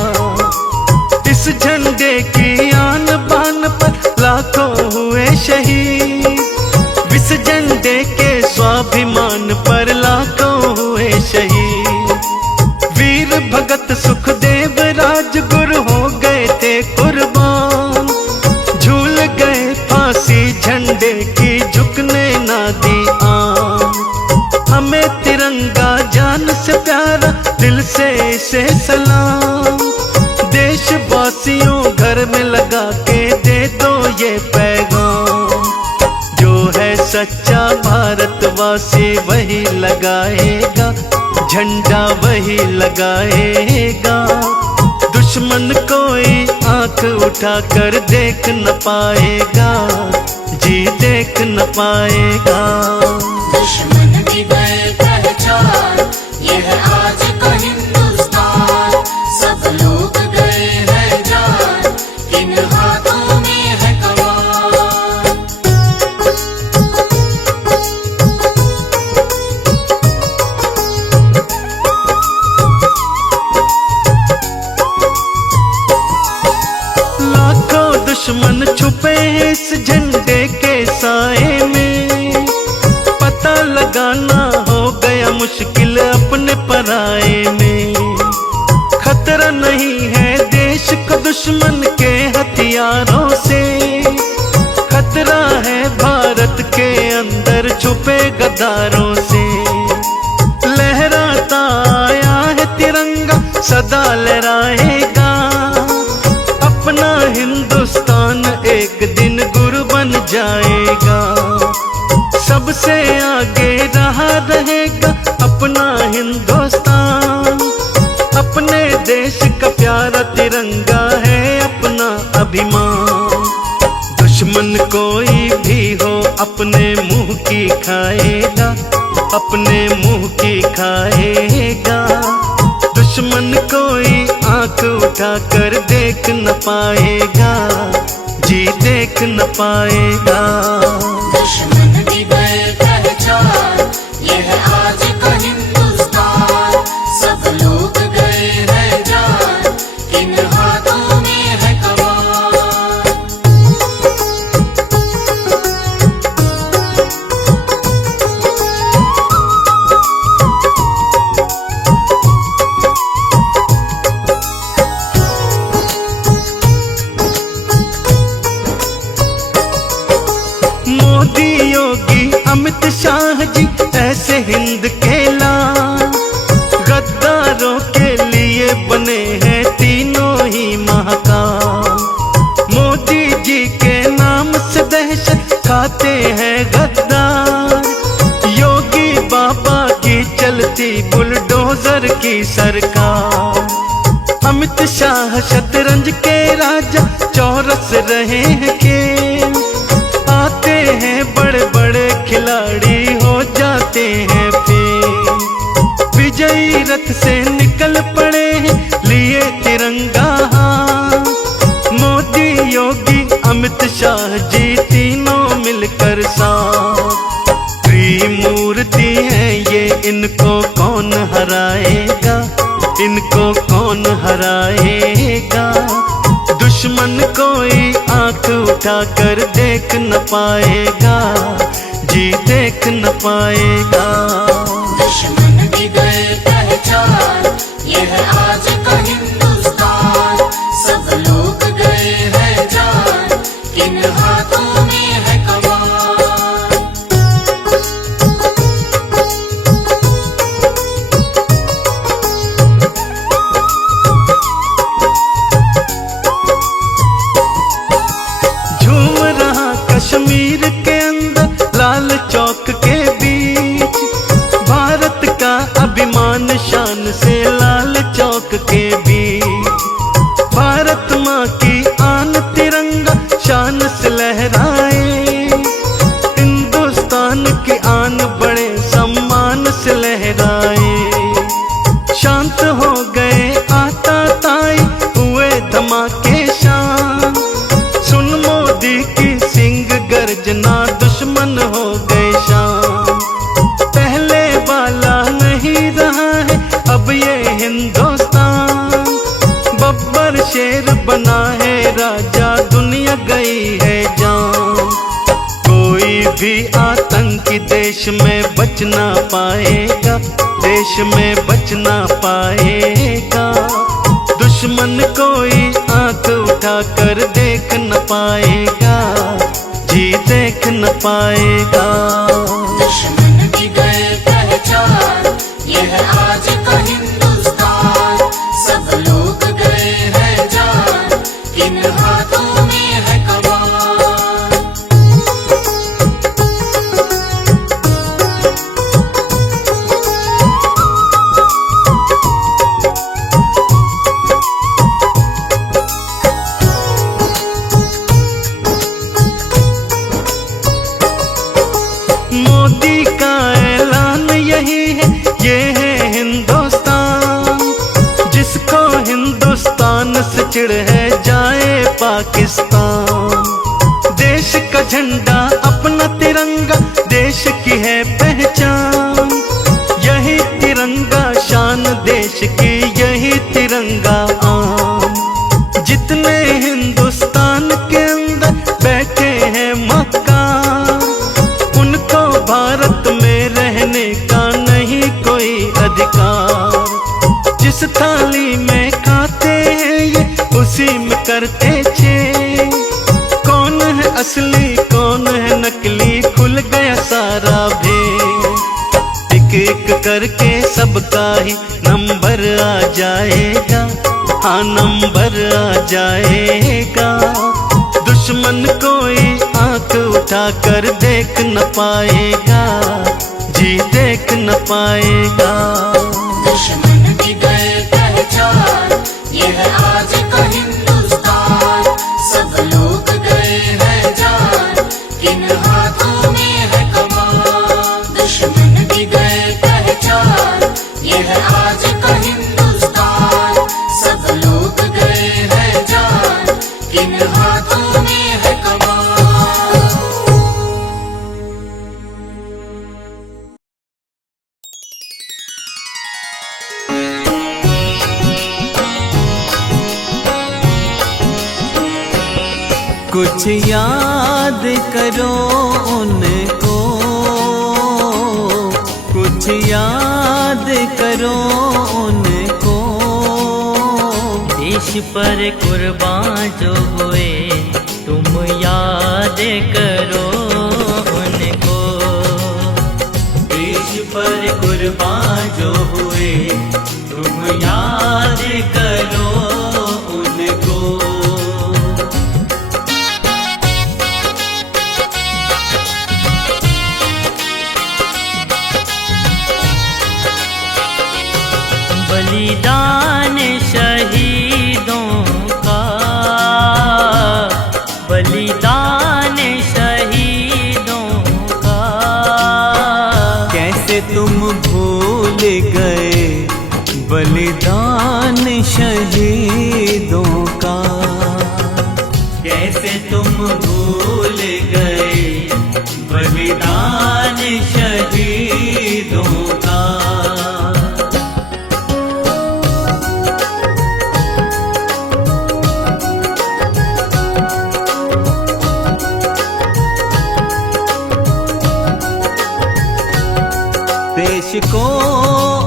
इस झंडे की आन बान पर लाखों हुए शहीद, इस झंडे के स्वाभिमान पर लाखों हुए शहीद। वीर भगत सुखदेव राजगुरु हो गए थे कुर्बान, झूल गए फांसी झंडे की झुकने ना दी आन। हमें तिरंगा जान से प्यारा, दिल से इसे सलाम। देशवासियों घर में लगा के दे दो ये पैगाम। जो है सच्चा भारतवासी वही लगाएगा झंडा, वही लगाएगा। दुश्मन कोई आंख उठाकर देख न पाएगा, जी देख न पाएगा। दुश्मन भी गए पहचान, यह आज का हिंदुस्तान। सब लोग गए हैं जान, किन हाथों में है कमान। लाखों दुश्मन छुपे इस झंडे के साए में, पता लगाना हो गया मुश्किल अपने पराए में। खतरा नहीं है देश को दुश्मन के हथियारों से, खतरा है भारत के अंदर छुपे गद्दारों से। लहराता आया है तिरंगा सदा लहराएगा, अपना हिंदुस्तान एक दिन गुरु बन जाएगा। सबसे आगे रहा रहेगा अपना हिंदुस्तान, अपने देश का प्यारा तिरंगा है अपना अभिमान। दुश्मन कोई भी हो अपने मुंह की खाएगा, अपने मुंह की खाएगा। दुश्मन कोई आंख उठाकर देख न पाएगा, जी देख न पाएगा। दुश्मन भी गए पहचान, यह आज का हिंदुस्तान। सब लोग गए हैं जान, किन हाथों में है कमान। मोदी योगी अमित शाह जी ऐसे हिंद के लाल, गद्दारों के लिए बने हैं तीनों ही महाकाल। मोदी जी के नाम से दहशत खाते हैं गद्दार, योगी बाबा की चलती बुलडोजर की सरकार। अमित शाह शतरंज के राजा चौरस रहे हैं खेल, आते हैं बड़े बड़े खिलाड़ी हो जाते हैं फेल। विजयी रथ से निकल पड़े हैं लिए तिरंगा हाथ। मोदी योगी अमित शाह जी तीनों मिलकर साथ। त्रिमूर्ति है ये, इनको कौन हराएगा, इनको कौन हराएगा। दुश्मन कोई आंख उठाकर देख न पाएगा, जी देख न पाएगा। दुश्मन की गए पहचान, यह आज का हिंदुस्तान। सब लोग गए हैं जान, किन हाथों में है कमान। झूम रहा कश्मीर के अंदर लाल चौक के बीच, भारत का अभिमान शान से लाल चौक के बीच। भारत माँ की आन तिरंगा शान से लहराए, हिंदुस्तान की आन बड़े सम्मान से लहराए। शांत हो गए आता ताई, हुए धमाके शान। सुन मोदी की सिंह गर्जना, दुश्मन हो गए शान। पहले वाला नहीं रहा है अब ये हिंदुस्तान। बब्बर शेर बना है राजा, दुनिया गई है जान। कोई भी आतंकी देश में बच ना पाएगा, देश में बच ना पाएगा। दुश्मन कोई आंख उठाकर देख न पाएगा, जी देख न पाएगा। दुश्मन की गए पहचान, यह आज का हिंदुस्तान। सब लोग गए हैं जान, किन हाथों में है कमान। मोदी का ऐलान यही है, ये है हिंदुस्तान। जिसको हिंदुस्तान से चिढ़ है जाए पाकिस्तान। देश का झंडा अपना तिरंगा, देश की है पहचान। यही तिरंगा शान देश की, यही तिरंगा आन। जितने हिंदुस्तान के अंदर बैठे हैं मक्कार, उनको भारत में रहने का नहीं कोई अधिकार। जिस थाली में खाते हैं ये, उसी में करते छे। कौन है असली कौन है नकली, खुल गया सारा भेद। एक एक करके सबका ही नंबर आ जाएगा, हाँ नंबर आ जाएगा। दुश्मन कोई आंख उठाकर देख न पाएगा, जी देख न पाएगा। दुश्मन की गए पहचान, यह आज का हिंदुस्तान। सब लोग गए हैं जान, किन हाथों में है कमान। दुश्मन की गए पहचान, यह आज का हिंदुस्तान। सब लोग गए हैं जान, किन हाथों में है कमान। कुछ याद करो उनको, कुछ याद करो उनको। देश पर कुर्बान जो हुए, तुम याद करो उनको। देश पर कुर्बान जो हुए, तुम याद करो उनको। बलिदान शहीदों का, बलिदान शहीदों का। कैसे तुम भूल गए बलिदान शहीदों का। कैसे तुम भूल गए बलिदान शहीदों का। देश को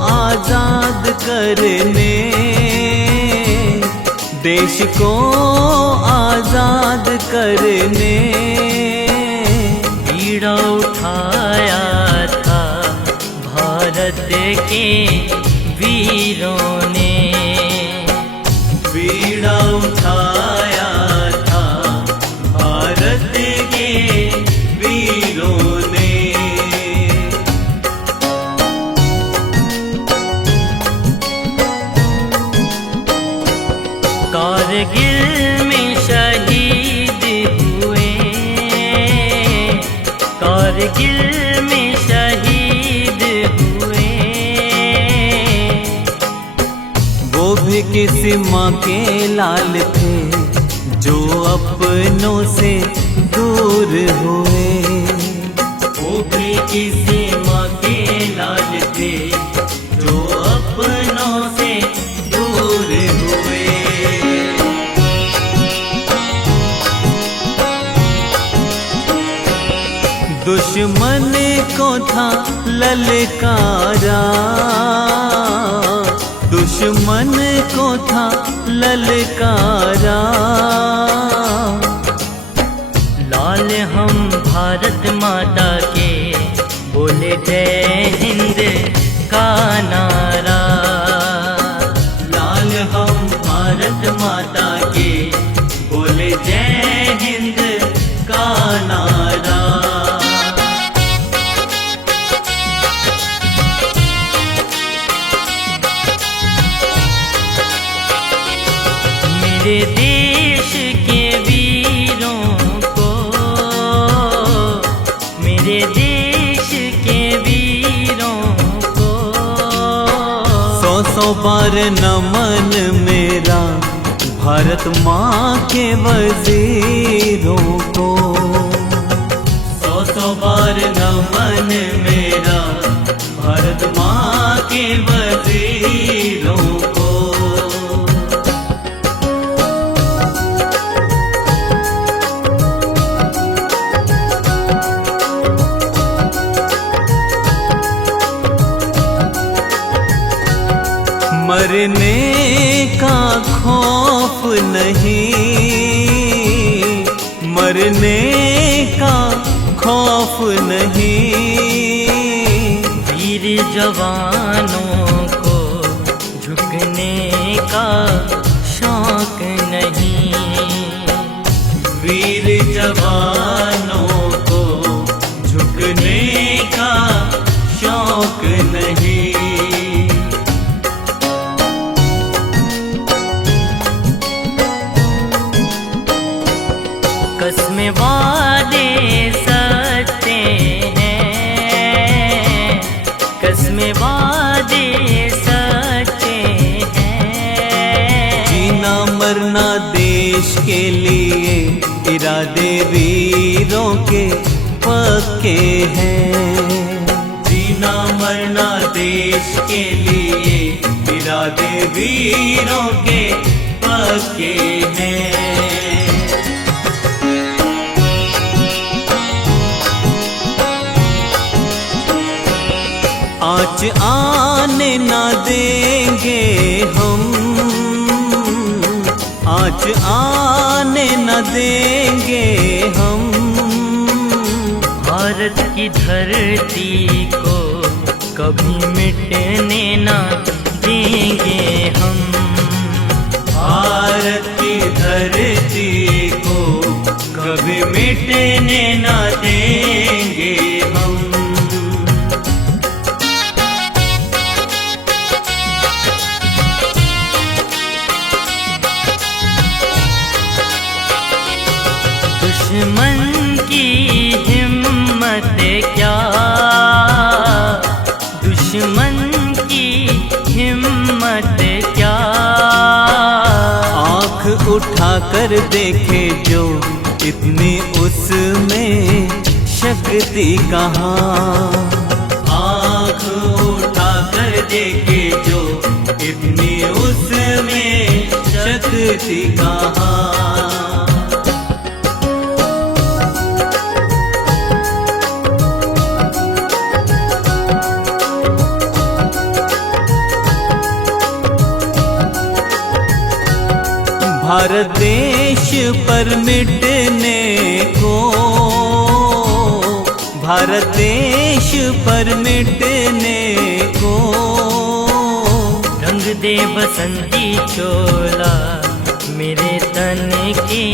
आजाद करने, देश को आजाद करने बीड़ा उठाया था भारत के वीरों ने। बीड़ा उठाया था भारत के वीरों ने। कारगिल में शहीद हुए, कारगिल में शहीद हुए। वो भी किसी माँ के लाल थे जो अपनों से दूर हुए। वो भी किसी माँ के लाल थे जो अपनों से दूर हुए। दुश्मन को था ललकारा, दुश्मन को था ललकारा। लाल हम भारत माता के बोले जय हिंद का नारा। लाल हम भारत माता के बोले जय हिंद का नारा। मेरे देश के वीरों को, मेरे देश के वीरों को 100 बार नमन मेरा भारत माँ के वजीरों को। 100 बार नमन मेरा भारत माँ के वजीरों को। मरने का खौफ नहीं, मरने का खौफ नहीं। वीर जवानों को झुकने का शौक नहीं। वीर जवानों को झुकने का शौक नहीं। कसमें वादे सच्चे हैं, कसमें वादे सच्चे हैं। जीना मरना देश के लिए इरादे वीरों के पक्के हैं। जीना मरना देश के लिए इरादे वीरों के पक्के हैं। आँच आने ना देंगे हम, आँच आने न देंगे हम। भारत की धरती को कभी मिटने ना देंगे हम। भारत की धरती को कभी मिटने ना देंगे हम। दुश्मन की हिम्मत क्या, दुश्मन की हिम्मत हिम्मत क्या, आँख उठाकर देखे जो इतनी उसमें शक्ति कहाँ। आँख उठाकर देखे जो इतनी उसमें शक्ति कहाँ। भारत देश पर मिटने को, भारत देश पर मिटने को, रंग दे बसंती चोला मेरे तन की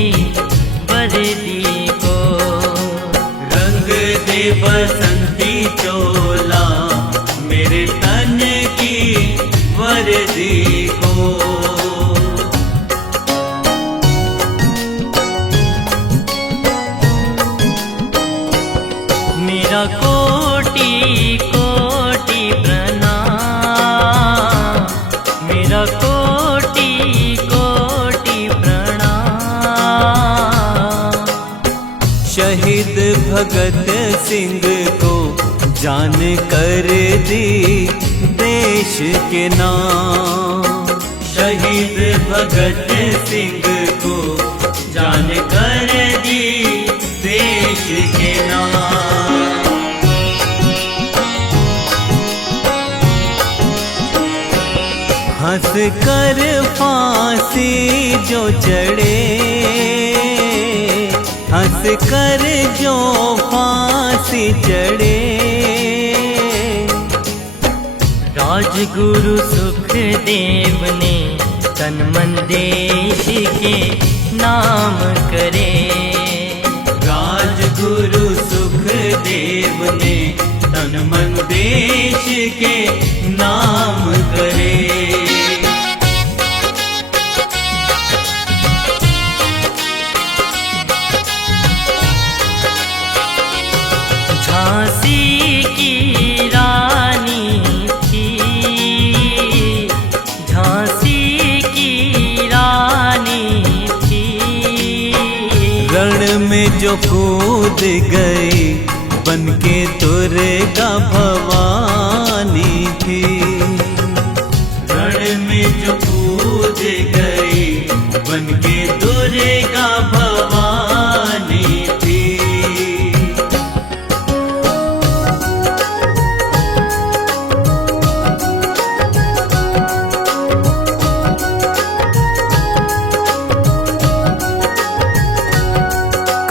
वर्दी को। रंग दे बसंती चोला मेरे तन की वर्दी को। मेरा कोटि कोटि प्रणाम, मेरा कोटि कोटि प्रणाम। शहीद भगत सिंह को जान कर दी देश के नाम। शहीद भगत सिंह को जान कर दी देश के नाम। हंस कर फांसी जो चढ़े, हंस कर जो फांसी चढ़े। राजगुरु सुखदेव ने तन मन देश के नाम करे। राजगुरु सुखदेव ने तन मन देश के नाम करे। झांसी की रानी थी, झांसी की रानी थी। रण में जो कूद गई बनके दुर्गा भवानी थी। रण में जो कूद गई बनके दुर्गा भवानी थी।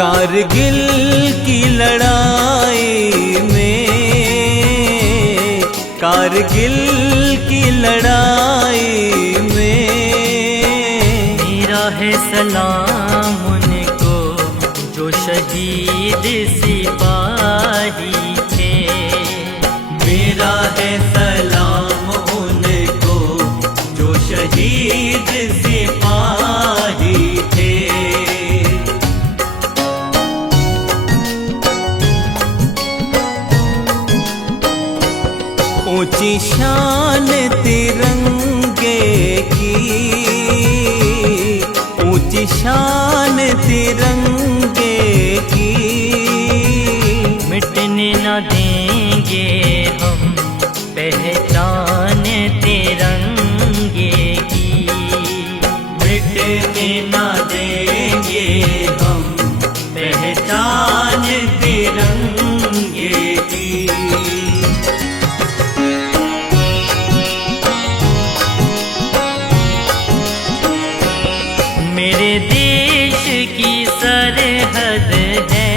कारगिल की लड़ाई में, कारगिल की लड़ाई में। मेरा है सलाम उनको जो शहीद सिपाही थे। मेरा है सलाम उनको जो शहीद सिपाही थे। ऊंची शान तिरंगे की, ऊंची शान तिरंगे की। मिटने न देंगे हम पहचान तिरंगे की। मिटने न देंगे हम पहचान तिरंगे की। मेरे देश की सरहद है,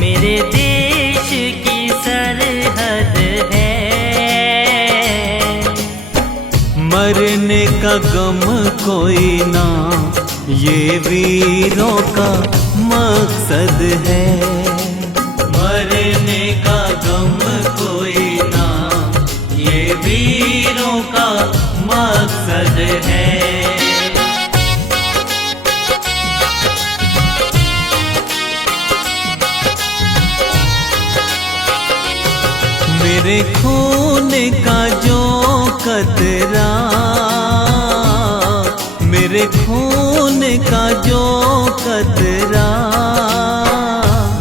मेरे देश की सरहद है। मरने का गम कोई ना ये वीरों का मकसद है। मरने का गम कोई ना ये वीरों का मकसद है। मेरे खून का जो का जो कतरा।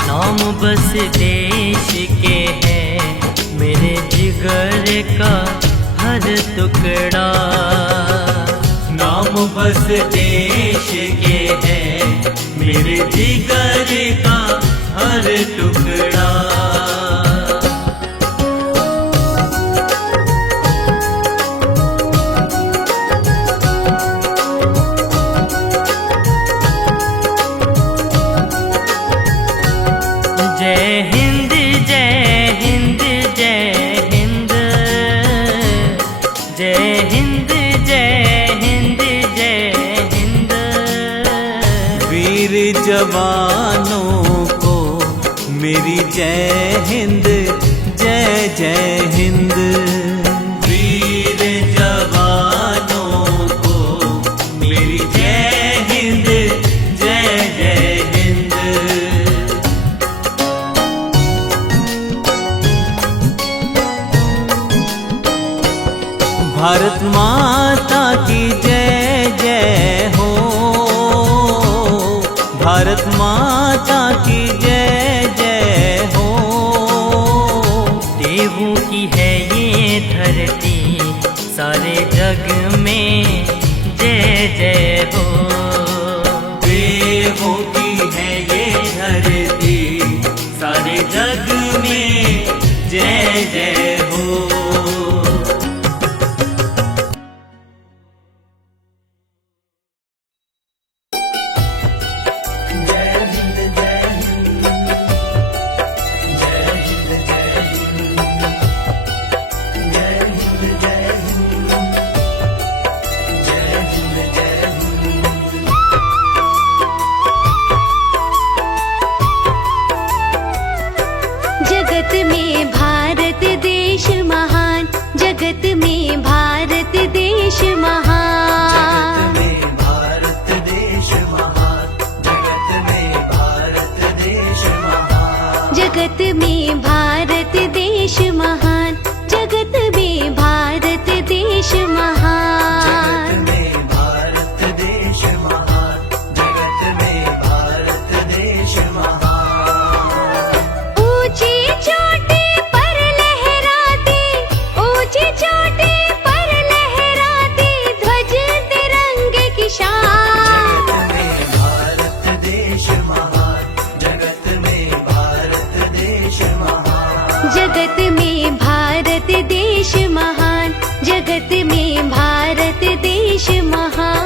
नाम बस देश के है मेरे जिगर का हर टुकड़ा। नाम बस देश के है मेरे जिगर का हर टुकड़ा। जय हिंद जय हिंद जय हिंद, जय हिंद जय हिंद जय हिंद। वीर जवानों को मेरी जय हिंद, जय जय हिंद। वीर जवानों को मेरी जय हिंद, जय जय हिंद। भारत माता की जय जय हो, भारत माता की जय जय हो। देवों की है ये धरती सारे जग में जय जय हो। देवों की है ये धरती सारे जग में जय जय हो। जगत में भारत देश महान, जगत में भारत देश महान। भारत देश महान, जगत में भारत देश महान। जगत में भारत देश महान, जगत में भारत देश महान। जगत में भारत देश महान, जगत में भारत देश महान। ऊंची चोटी पर लहराती, ऊंची चोटी पर लहराती ध्वज तिरंगे की शान। जगत में भारत देश महान, जगत में भारत देश महान। जगत में भारत देश महान, जगत में भारत देश महान।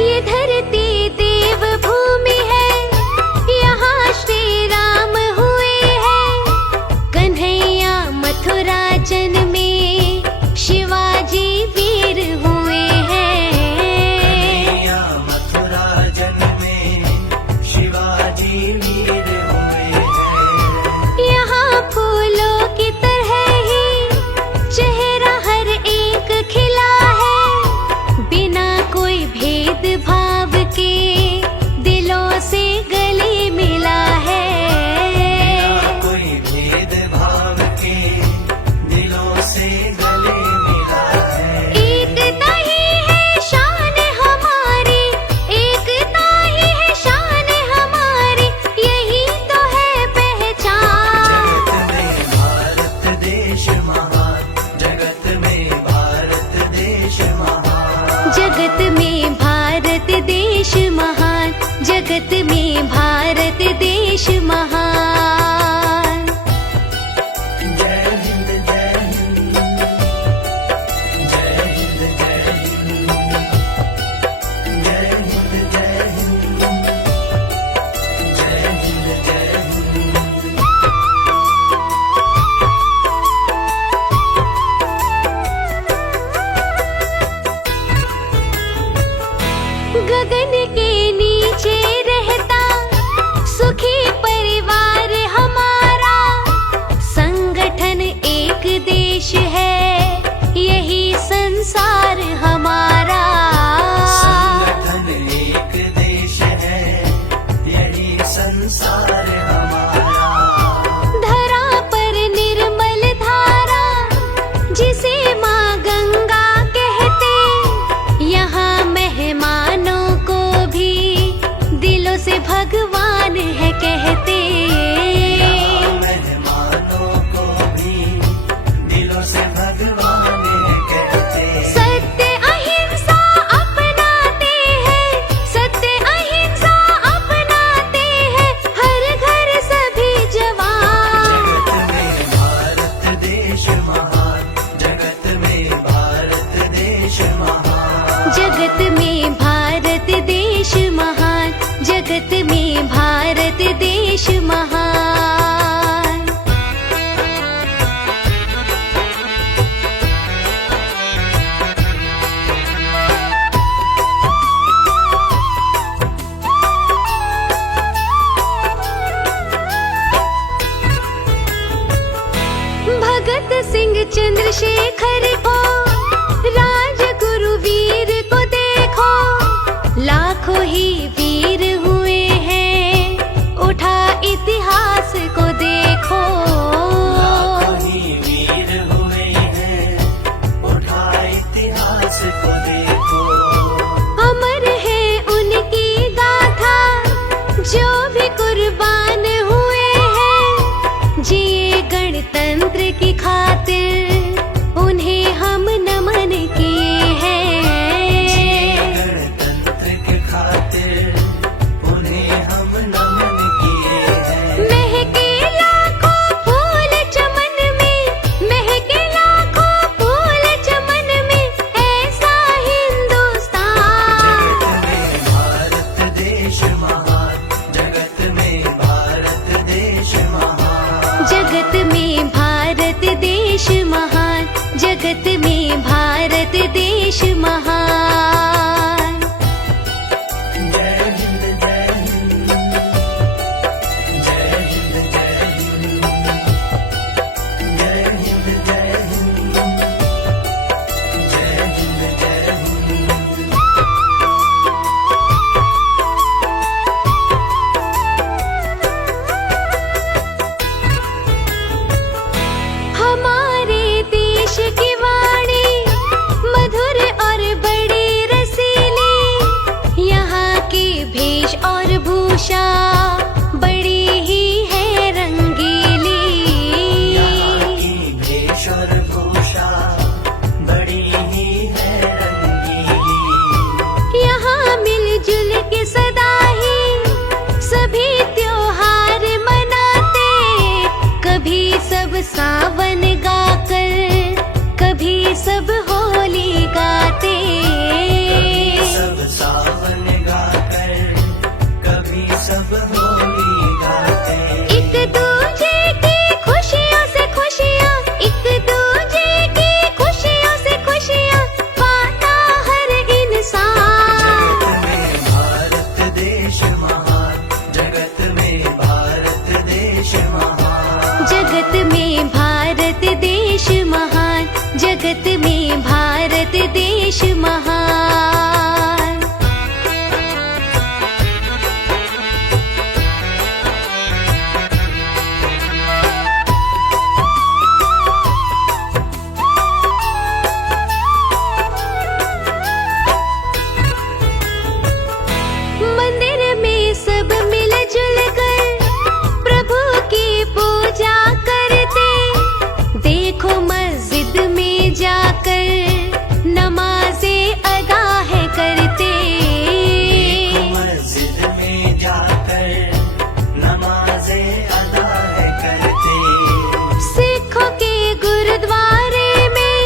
ये धरती देव भूमि है, यहाँ श्री राम हुए हैं। कन्हैया मथुरा जन्मे, शिवाजी वीर हुए हैं। कन्हैया मथुरा जन्मे, शिवाजी वीर हुए हैं। यहाँ फूलों की तरह ही चेहरा हर एक खिला है। बिना कोई भेदभाव के दिलों से गले मिला है। कोई भेदभाव के दिलों चंद्रशेखर को, राजगुरु वीर को देखो, लाखों ही वीर हुए हैं, उठा इतिहास को देखो। लाखों ही वीर हुए हैं, उठा इतिहास को देखो। अमर है उनकी गाथा, जो भी कुर्बान हुए हैं, जिए गणतंत्र की खातिर, उन्हें हम नमन किए हैं। गणतंत्र के खातिर उन्हें हम नमन किए हैं। महके लाखों फूल चमन में, महके लाखों फूल चमन में, ऐसा हिंदुस्तान। भारत देश महान, जगत में भारत देश महान। जगत में भारत देश महान, जगत में भारत देश महान। जय हिंद जय हिंद, जय हिंद जय हिंद, जय हिंद जय हिंद, जय हिंद जय हिंद। हमारे देश की वाणी मधुर और बड़ी रसीली, यहाँ की भेष और भूषा बड़ी ही है रंगीली। यहाँ की भेष और भूषा बड़ी ही है रंगीली। यहाँ मिलजुल के सदा ही सभी त्योहार मनाते, कभी सब सावन गाकर, कभी सब होली गाते। सब सावन गाकर, कभी सब होली गाते। एक दूजे की खुशियों से खुशियाँ, एक दूजे की खुशियों से खुशियाँ पाता हर इंसान। भारत देश महान, जगत में भारत देश महान। जगत में भारत देश महान, जगत में भारत देश महान। मंदिर में सब मिलजुल कर प्रभु की पूजा करते, देखो मस्जिद में जाकर नमाजें अदा है करते। मस्जिद में जाकर नमाजें अदा है करते। सिखों के गुरुद्वारे में,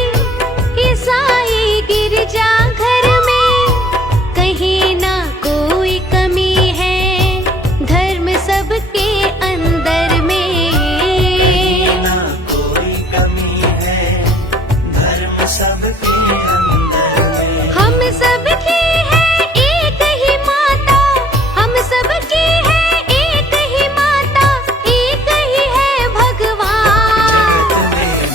ईसाई गिरजाघर में, कहीं ना कोई कमी है धर्म सबके अंदर में। ना कोई कमी है धर्म सबके अंदर में। हम सबकी है एक ही माता, हम सबकी है एक ही माता, एक ही है भगवान।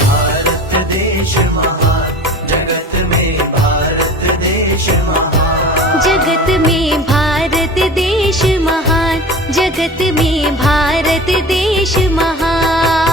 भारत देश महान, जगत में भारत देश महान। जगत में भारत देश महान, जगत में भारत देश महान।